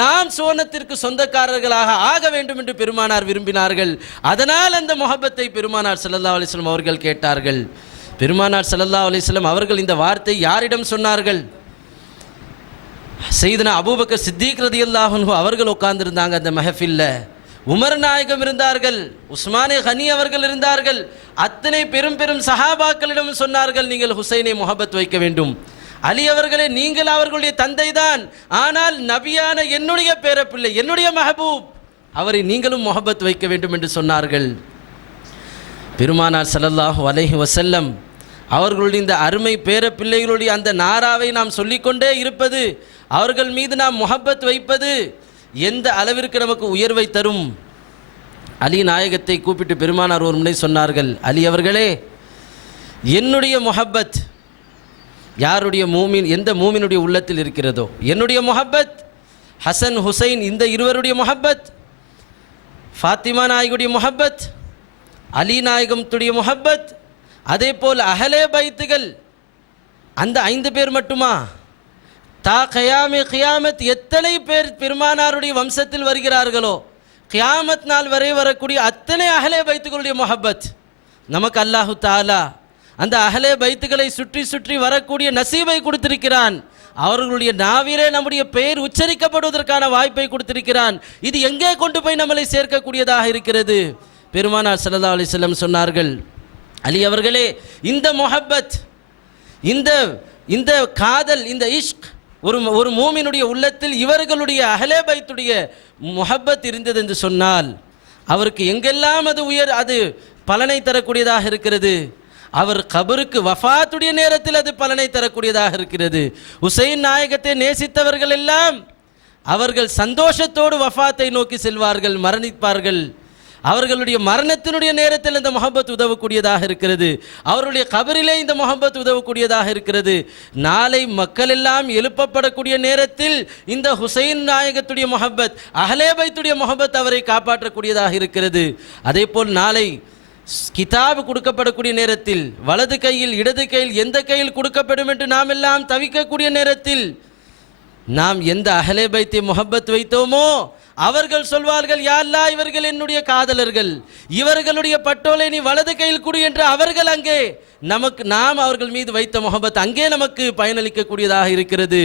நாம் சோனத்திற்கு சொந்தக்காரர்களாக ஆக வேண்டும் என்று பெருமானார் விரும்பினார்கள். அதனால் அந்த முஹப்பத்தை பெருமானார் ஸல்லல்லாஹு அலைஹி வஸல்லம் அவர்கள் கேட்டார்கள். பெருமானார் ஸல்லல்லாஹு அலைஹி வஸல்லம் அவர்கள் இந்த வார்த்தை யாரிடம் சொன்னார்கள்? சையதுனா அபூபக்கர் சித்திக் ரலியல்லாஹு அன்ஹு அவர்கள் உட்கார்ந்திருந்தாங்க அந்த மஹஃபில்ல. உமர் நாயகம் இருந்தார்கள், உஸ்மானே கனி அவர்கள் இருந்தார்கள். அத்தனை பெரும் பெரும் சஹாபாக்களிடம் சொன்னார்கள், நீங்கள் ஹுசைனை முஹப்பத் வைக்க வேண்டும். அலி அவர்களே, நீங்கள் அவர்களுடைய தந்தை தான், ஆனால் நபியான என்னுடைய பேரப்பிள்ளை, என்னுடைய மஹபூப், அவரை நீங்களும் முஹப்பத் வைக்க வேண்டும் என்று சொன்னார்கள். பெருமானார் ஸல்லல்லாஹு அலைஹி வஸல்லம் அவர்களுடைய இந்த அருமை பேரப்பிள்ளைகளுடைய அந்த நாராவை நாம் சொல்லிக்கொண்டே இருப்பது, அவர்கள் மீது நாம் முஹப்பத் வைப்பது எந்த அளவிற்கு நமக்கு உயர்வை தரும். அலி நாயகத்தை கூப்பிட்டு பெருமானார் ஒரு முறை சொன்னார்கள், அலி அவர்களே, என்னுடைய முஹப்பத் யாருடைய மூமின், எந்த மூமினுடைய உள்ளத்தில் இருக்கிறதோ என்னுடைய முஹப்பத், ஹசன் ஹுசைன் இந்த இருவருடைய முஹப்பத், ஃபாத்திமா நாயகுடைய முஹப்பத், அலி நாயகத்துடைய முஹப்பத், அதே போல் அஹலே பைத்துகள் அந்த 5 பேர் மட்டுமா? தா கயாமே கியாமத் எத்தனை பேர் பெருமானாருடைய வம்சத்தில் வருகிறார்களோ கியாமத் நாள் வரை வரக்கூடிய அத்தனை அஹலே பைத்துகளுடைய முஹப்பத் நமக்கு அல்லாஹு தஆலா அந்த அஹலே பைத்துகளை சுற்றி சுற்றி வரக்கூடிய நசீபை கொடுத்திருக்கிறான். அவர்களுடைய நாவிலே நம்முடைய பெயர் உச்சரிக்கப்படுவதற்கான வாய்ப்பை கொடுத்திருக்கிறான். இது எங்கே கொண்டு போய் நம்மளை சேர்க்கக்கூடியதாக இருக்கிறது? பெருமானார் ஸல்லல்லாஹு அலைஹி வஸல்லம் சொன்னார்கள், அலி அவர்களே, இந்த முஹப்பத், இந்த காதல், இந்த இஷ்க் ஒரு மூமினுடைய உள்ளத்தில் இவர்களுடைய அஹ்லே பைத்துடைய முஹப்பத் இருந்தது என்று சொன்னால் அவருக்கு எங்கெல்லாம் அது பலனை தரக்கூடியதாக இருக்கிறது. அவர் கபருக்கு வஃபாத்துடைய நேரத்தில் அது பலனை தரக்கூடியதாக இருக்கிறது. ஹுசைன் நாயகத்தை நேசித்தவர்கள் எல்லாம் அவர்கள் சந்தோஷத்தோடு வஃபாத்தை நோக்கி செல்வார்கள், மரணிப்பார்கள். அவர்களுடைய மரணத்தினுடைய நேரத்தில் இந்த முஹப்பத் உதவக்கூடியதாக இருக்கிறது. அவருடைய கபரிலே இந்த முஹப்பத் உதவக்கூடியதாக இருக்கிறது. நாளை மக்கள் எல்லாம் எழுப்பப்படக்கூடிய நேரத்தில் இந்த ஹுசைன் நாயகத்துடைய முஹப்பத், அஹ்லே பைத்துடைய முஹப்பத் அவரை காப்பாற்றக்கூடியதாக இருக்கிறது. அதே போல் நாளை கிதாப் கொடுக்கப்படக்கூடிய நேரத்தில் வலது கையில் இடது கையில் எந்த கையில் கொடுக்கப்படும் என்று நாம் எல்லாம் தவிக்கக்கூடிய நேரத்தில் நாம் எந்த அஹ்லே பைத்தை முஹப்பத் வைத்தோமோ அவர்கள் சொல்வார்கள், யா அல்லாஹ், இவர்கள் என்னுடைய காதலர்கள், இவர்களுடைய பட்டோலை நீ வலது கையில் கொடு என்று அவர்கள் அங்கே நாம் அவர்கள் மீது வைத்த முஹப்பத் அங்கே நமக்கு பயனளிக்கக்கூடியதாக இருக்கிறது.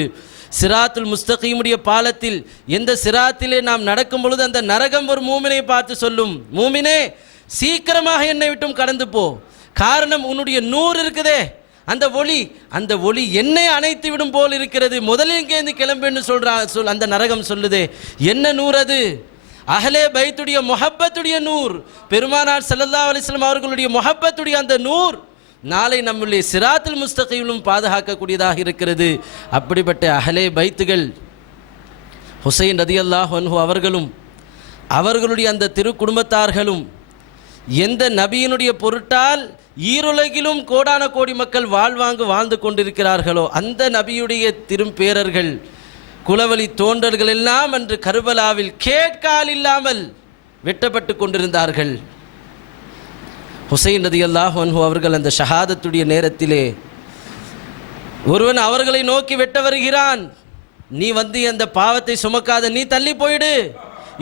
சிராத்துல் முஸ்தகீமுடைய பாலத்தில் எந்த சிராத்திலே நாம் நடக்கும் பொழுது அந்த நரகம் ஒரு மூமினை பார்த்து சொல்லும், மூமினே, சீக்கிரமாக என்னை விட்டும் கடந்து போ, காரணம் உன்னுடைய நூறு இருக்குதே, அந்த ஒளி என்னை அணைத்து விடும் போல் இருக்கிறது, முதலில் இங்கேருந்து கிளம்புன்னு அந்த நரகம் சொல்லுதே. என்ன நூறு அது? அஹ்லே பைத்துடைய முஹப்பத்துடைய நூர், பெருமானார் ஸல்லல்லாஹு அலைஹி வஸல்லம் அவர்களுடைய முஹப்பத்துடைய அந்த நூர் நாளை நம்முடைய சிராத்துல் முஸ்தகீமிலும் பாதுகாக்கக்கூடியதாக இருக்கிறது. அப்படிப்பட்ட அஹ்லே பைத்துகள் ஹுசைன் ரலியல்லாஹு அன்ஹு அவர்களும் அவர்களுடைய அந்த திரு குடும்பத்தார்களும் எந்த நபியினுடைய பொருட்டால் ஈருலகிலும் கோடான கோடி மக்கள் வாழ்ந்து கொண்டிருக்கிறார்களோ அந்த நபியுடைய திரும்பேரர்கள் குலவழி தோன்றர்கள் எல்லாம் அன்று கர்பலாவில் கேட்கால் இல்லாமல் வெட்டப்பட்டு கொண்டிருந்தார்கள். ஹுசைன் ரலியல்லாஹு அன்ஹு அவர்கள் அந்த ஷஹாதத்துடைய நேரத்திலே ஒருவன் அவர்களை நோக்கி வெட்ட வருகிறான், நீ வந்து அந்த பாவத்தை சுமக்காத, நீ தள்ளி போயிடு.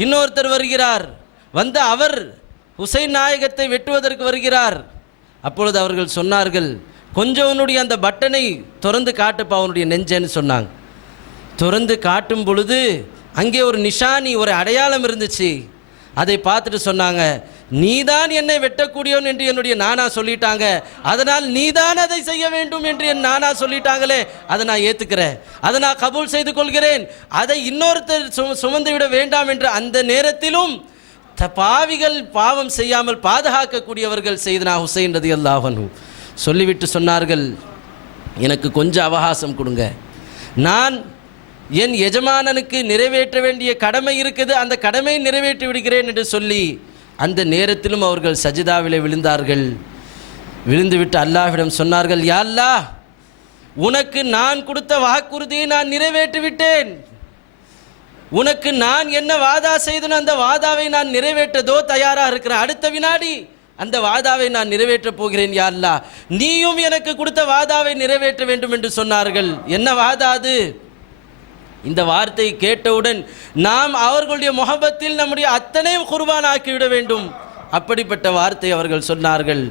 இன்னொருத்தர் வருகிறார், வந்த அவர் ஹுசைன் நாயகத்தை வெட்டுவதற்கு வருகிறார். அப்பொழுது அவர்கள் சொன்னார்கள், கொஞ்சம் உன்னுடைய அந்த பட்டனை திறந்து காட்டுப்பா அவனுடைய நெஞ்சன்னு சொன்னாங்க. திறந்து காட்டும் பொழுது அங்கே ஒரு நிஷானி, ஒரு அடையாளம் இருந்துச்சு. அதை பார்த்துட்டு சொன்னாங்க, நீதான் என்னை வெட்டக்கூடியவன் என்று என்னுடைய நானா சொல்லிட்டாங்க, அதனால் நீதான் அதை செய்ய வேண்டும் என்று என் நானா சொல்லிட்டாங்களே, அதை நான் ஏற்றுக்கிறேன், அதை நான் கபூல் செய்து கொள்கிறேன், அதை இன்னொருத்தர் சுமந்து விட வேண்டாம் என்று அந்த நேரத்திலும் பாவிகள் பாவம் செய்யாமல் பாதுகாக்கக்கூடியவர்கள் செய்தனா ஹுசைன் ரலியல்லாஹு அன்ஹு சொல்லிவிட்டு சொன்னார்கள், எனக்கு கொஞ்சம் அவகாசம் கொடுங்க, நான் என் எஜமானனுக்கு நிறைவேற்ற வேண்டிய கடமை இருக்குது, அந்த கடமையை நிறைவேற்றி விடுகிறேன் என்று சொல்லி அந்த நேரத்திலும் அவர்கள் சஜிதாவிலே விழுந்தார்கள். விழுந்துவிட்டு அல்லாஹ்விடம் சொன்னார்கள், யா அல்லாஹ், உனக்கு நான் கொடுத்த வாக்குறுதியை நான் நிறைவேற்றி விட்டேன், உனக்கு நான் என்ன வாதா செய்தனோ அந்த வாதாவை நான் நிறைவேற்றதோ தயாராக இருக்கிறேன், அடுத்த வினாடி அந்த வாதாவை நான் நிறைவேற்றப் போகிறேன், யா அல்லாஹ், நீயும் எனக்கு கொடுத்த வாதாவை நிறைவேற்ற வேண்டும் என்று சொன்னார்கள். என்ன வாதா அது? இந்த வார்த்தை கேட்டவுடன் நாம் அவர்களுடைய முஹப்பத்தில் நம்முடைய அத்தனையும் குர்பான் ஆக்கிவிட வேண்டும். அப்படிப்பட்ட வார்த்தை அவர்கள் சொன்னார்கள்.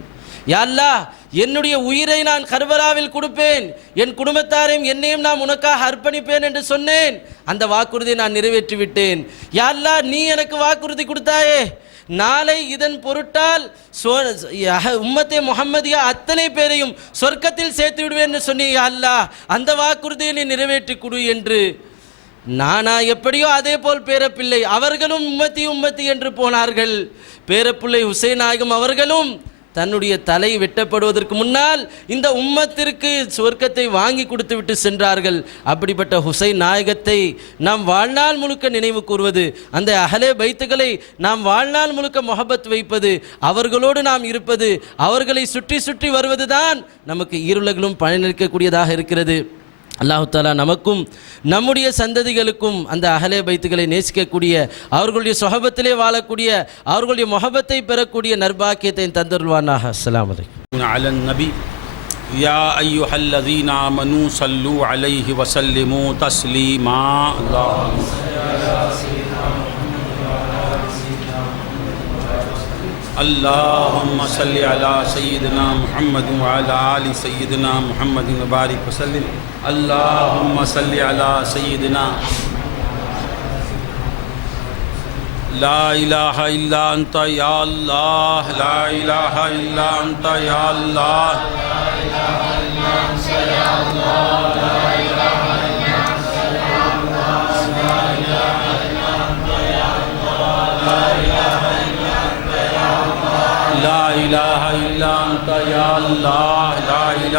யா அல்லாஹ், என்னுடைய உயிரை நான் கர்பலாவில் கொடுப்பேன், என் குடும்பத்தாரையும் என்னையும் நான் உனக்காக அர்ப்பணிப்பேன் என்று சொன்னேன், அந்த வாக்குறுதியை நான் நிறைவேற்றி விட்டேன். யா அல்லாஹ், நீ எனக்கு வாக்குறுதி கொடுத்தாயே, நாளை இதன் பொருட்டால் உம்மத்தே முஹம்மதியா அத்தனை பேரையும் சொர்க்கத்தில் சேர்த்து விடுவேன் என்று சொன்னீங்க, யா அல்லாஹ், அந்த வாக்குறுதியை நீ நிறைவேற்றி கொடு என்று. நானா எப்படியோ அதே போல் பேரப்பிள்ளை அவர்களும் உம்மத்தி என்று போனார்கள். பேரப்பிள்ளை ஹுசைன் நாயகம் அவர்களும் தன்னுடைய தலை வெட்டப்படுவதற்கு முன்னால் இந்த உம்மத்திற்கு சொர்க்கத்தை வாங்கி கொடுத்து விட்டு சென்றார்கள். அப்படிப்பட்ட ஹுசைன் நாயகத்தை நாம் வாழ்நாள் முழுக்க நினைவு கூறுவது, அந்த அஹ்லே பைத்துகளை நாம் வாழ்நாள் முழுக்க முஹப்பத் வைப்பது, அவர்களோடு நாம் இருப்பது, அவர்களை சுற்றி சுற்றி வருவது தான் நமக்கு ஈருலகிலும் பயனளிக்கக்கூடியதாக இருக்கிறது. அல்லாஹு தாலா நமக்கும் நம்முடைய சந்ததிகளுக்கும் அந்த அஹ்லே பைத்துகளை நேசிக்கக்கூடிய, அவர்களுடைய சொஹபத்திலே வாழக்கூடிய, அவர்களுடைய முஹப்பத்தை பெறக்கூடிய நற்பாக்கியத்தை தந்தருள்வானாக. அஸ்ஸலாமு அலைக்கும். அலன் நபி யா அய்யுஹல்லதீன ஆமனூ ஸல்லூ அலைஹி வஸல்லிமூ தஸ்லீமா. اللهم صل على سيدنا محمد وعلى آل سيدنا محمد وبارك وسلم. اللهم صل على سيدنا. لا إله إلا أنت يا الله، لا إله إلا أنت يا الله، لا إله إلا أنت يا الله، لا إله إلا أنت يا الله، لا إله إلا أنت يا الله، لا إله إلا أنت يا الله، لا إله إلا أنت يا الله، لا إله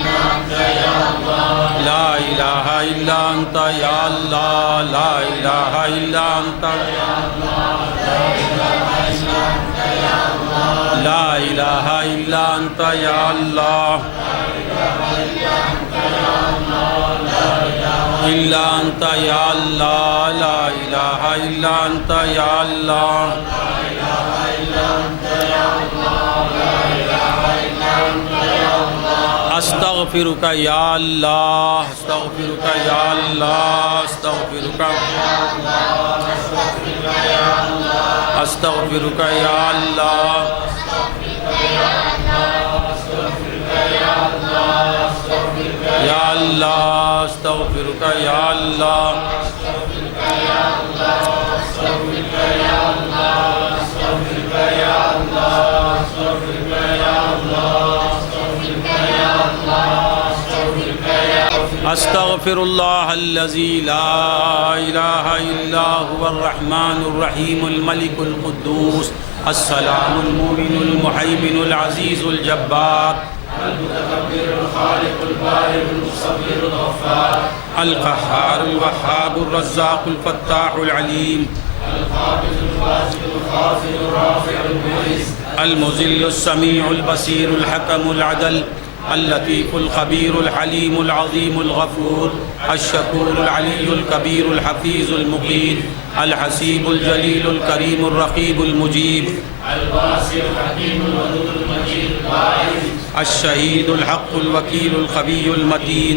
إلا أنت يا الله، لا إله إلا أنت يا الله، لا إله إلا أنت يا الله، لا إله إلا أنت يا الله، لا إله إلا أنت يا الله، لا إله إلا أنت يا الله، إلا أنت يا الله، لا إله إلا أنت يا الله، لا إله إلا أنت يا الله، لا إله إلا أنت يا الله، أستغفرك يا الله، أستغفرك يا الله، أستغفرك يا الله، أستغفرك يا الله، يا الله، أستغفرك يا الله، أستغفرك يا الله، أستغفرك يا الله، أستغفرك يا الله، أستغفرك يا الله، أستغفرك يا الله، أستغفرك يا الله، أستغفر الله الذي لا إله إلا هو الرحمن الرحيم الملك القدوس السلام المؤمن المهيمن العزيز الجبار المتكبر الخالق البارئ المصور الغفار القهار الوهاب الرزاق الفتاح العليم القابض الباسط الخافض الرافع المعز المذل السميع البصير الحكم العدل اللطيف الخبير الحليم العظيم الغفور الشكور العلي الكبير الحفيظ المقيت الحسيب الجليل الكريم الرقيب المجيب الواسع الحكيم الودود المجيد الباعث الشهيد الحق الوكيل الخبي المتين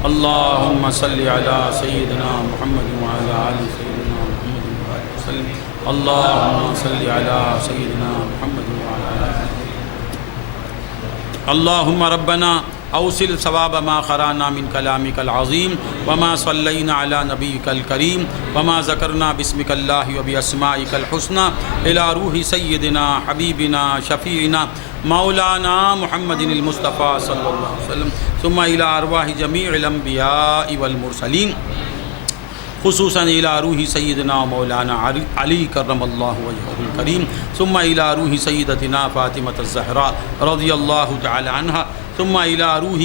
اللهم صل على سيدنا محمد وعلى آل سيدنا محمد وبارك وسلم اللهم صل على سيدنا محمد وعلى آل اللهم ربنا اوصل ثواب ما قرانا من كلامك العظيم وما صلينا على نبيك الكريم وما ذكرنا باسمك الله وبأسمائك الحسنى إلى روح سيدنا حبيبنا شفيعنا مولانا محمد المصطفى صلى الله عليه وسلم ثم إلى أرواح جميع الأنبياء والمرسلين خصوصاً إلى روح سيدنا مولانا علي كرم الله وجهه الكريم ثم إلى روح سيدتنا فاطمة الزهراء رضي الله تعالى عنها ثم إلى روح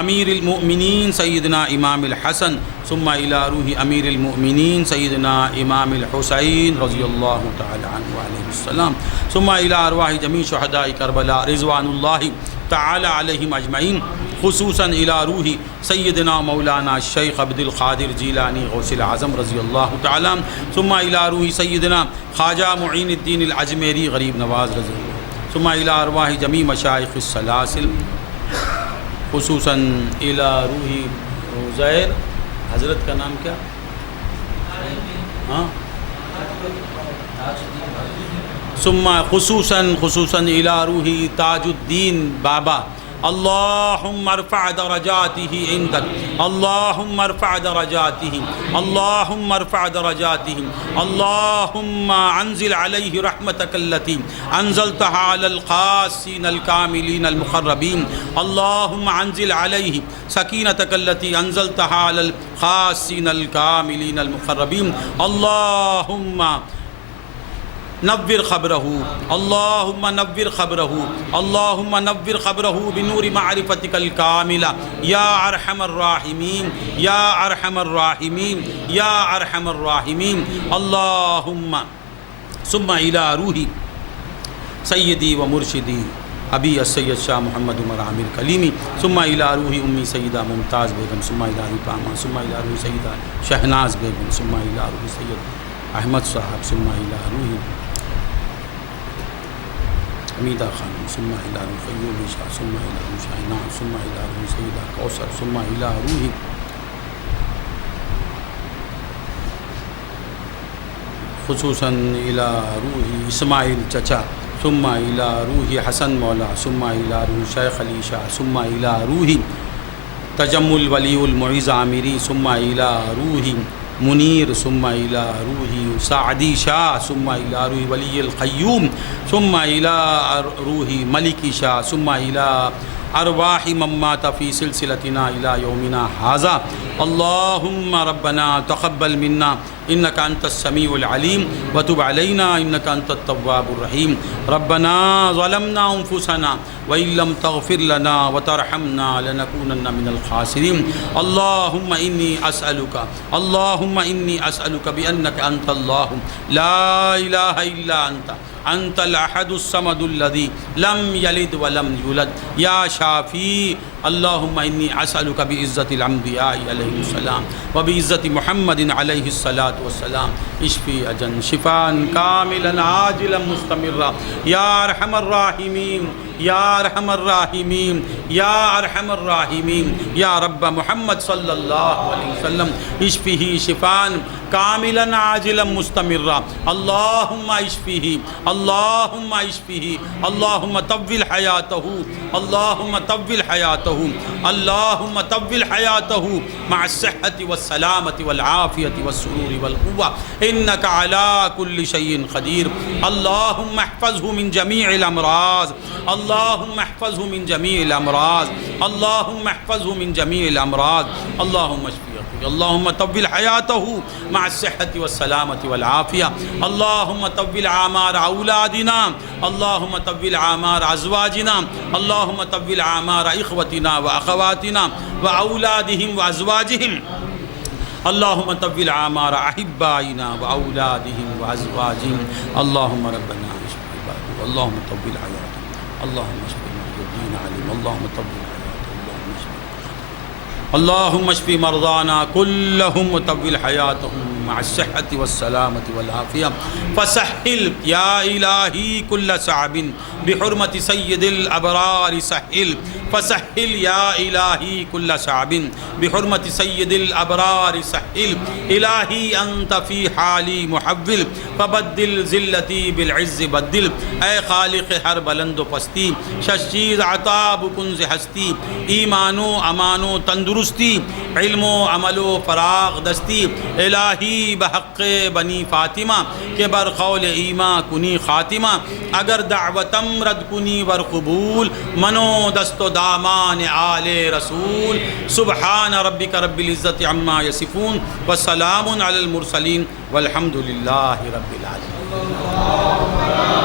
أمير المؤمنين سيدنا إمام الحسن ثم إلى روح أمير المؤمنين سيدنا إمام الحسين رضي الله تعالى عنه وعليه السلام ثم إلى أرواح جميع شهداء كربلاء رضوان الله تعالى عليهم أجمعين خصوصاً إلى روح سيدنا مولانا الشيخ عبد القادر جيلاني غوث الأعظم رضي الله تعالى ثم إلى روح سيدنا خواجہ معین الدین الأجمیری غریب نواز رضی اللہ ثم إلى أرواح جميع مشائخ السلاسل خصوصاً إلى روح عزیر حضرت کا نام کیا ثم خصوصاً إلى روح تاج الدین بابا اللهم ارفع درجاته عندك اللهم ارفع درجاته اللهم ارفع درجاته اللهم انزل عليه رحمتك التي انزلتها على القاسين الكاملين المقربين اللهم انزل عليه سكينتك التي انزلتها على القاسين الكاملين المقربين اللهم نور خبره اللهم نور خبره اللهم نور خبره بنور معرفتك الكاملة يا أرحم الراحمين يا أرحم الراحمين يا أرحم الراحمين اللهم ثم إلى روح سيدي ومرشدي أبي السيد شاہ محمد عمر عامر کلیمی ثم إلى روح أمي سيدة ممتاز بیگم ثم إلى روح پاما ثم إلى روح سيدة شہناز بیگم ثم إلى روح سيد احمد صاحب ثم إلى روح حمیدہ خانم ثم إلى روح فیوم شاہ ثم إلى روح شاہناز ثم إلى روح سیدہ کوثر ثم إلى روح خصوصاً إلى روح اسماعیل چچا ثم إلى روح حسن مولا ثم إلى روح شیخ علی شاہ ثم إلى روح تجمل ولی المعز عامری ثم إلى روح منیر ثم إلى روح سعدی شاہ ثم إلى روح ولی القیوم ثم إلى روح ملکی شاہ ثم إلى ارواح من مات في سلسلتنا الى يومنا هذا اللهم ربنا تقبل منا انك انت السميع العليم وتب علينا انك انت التواب الرحيم ربنا ظلمنا انفسنا وان لم تغفر لنا وترحمنا لنكونن من الخاسرين اللهم اني اسالك بانك انت الله لا اله الا انت الاحد الصمد الذي لم يلد ولم يولد يا شافي اللهم اني اسالك بعزة الانبياء عليهم السلام وبعزة محمد عليه الصلاة والسلام اشفي اجن شفاء كاملا عاجلا مستمرا يا ارحم الراحمين يا ارحم الراحمين يا ارحم الراحمين يا رب محمد صلى الله عليه وسلم اشفه شفاء كاملا عاجلا مستمرا اللهم اشفه اللهم اشفه اللهم طول حياته اللهم طول حياته اللهم طول حياته مع الصحة والسلامة والعافية والسرور والقوة إنك على كل شيء قدير اللهم احفظه من جميع الأمراض اللهم احفظه من جميع الأمراض اللهم احفظه من جميع الأمراض اللهم اشفه اللهم طول حياته مع الصحة والسلامة والعافية اللهم طول أعمار أولادنا اللهم طول أعمار أزواجنا اللهم طول أعمار إخوتنا وأخواتنا وأولادهم وأزواجهم اللهم طول أعمار أحبائنا وأولادهم وأزواجهم اللهم ربنا اشف عبادك اللهم طول حياتهم اللهم اشف مرضى الدين عليهم اللهم طول حياتهم اللهم اشف مرضانا كلهم وطول حياتهم مع الصحة والسلامة والعافية فسهل يا إلهي كل صعب بحرمت سید الابرار سہل فسہل یا الہی کل صعب بحرمت سید الابرار سہل الہی انت فی حالی محول فبدل ذلتی بالعز بدل اے خالق ہر بلند و پستی ششید عطا بکنز ہستی ایمان و امان و تندرستی علم و عمل و فراغ دستی الہی بحق بنی فاطمہ کہ بر قول ایمان کنی خاتمہ اگر دعوتم رد کنی ور قبول منو دست و دامان آل رسول سبحان ربک رب العزت عما یصفون وسلام علی المرسلین والحمد للہ رب العالمین.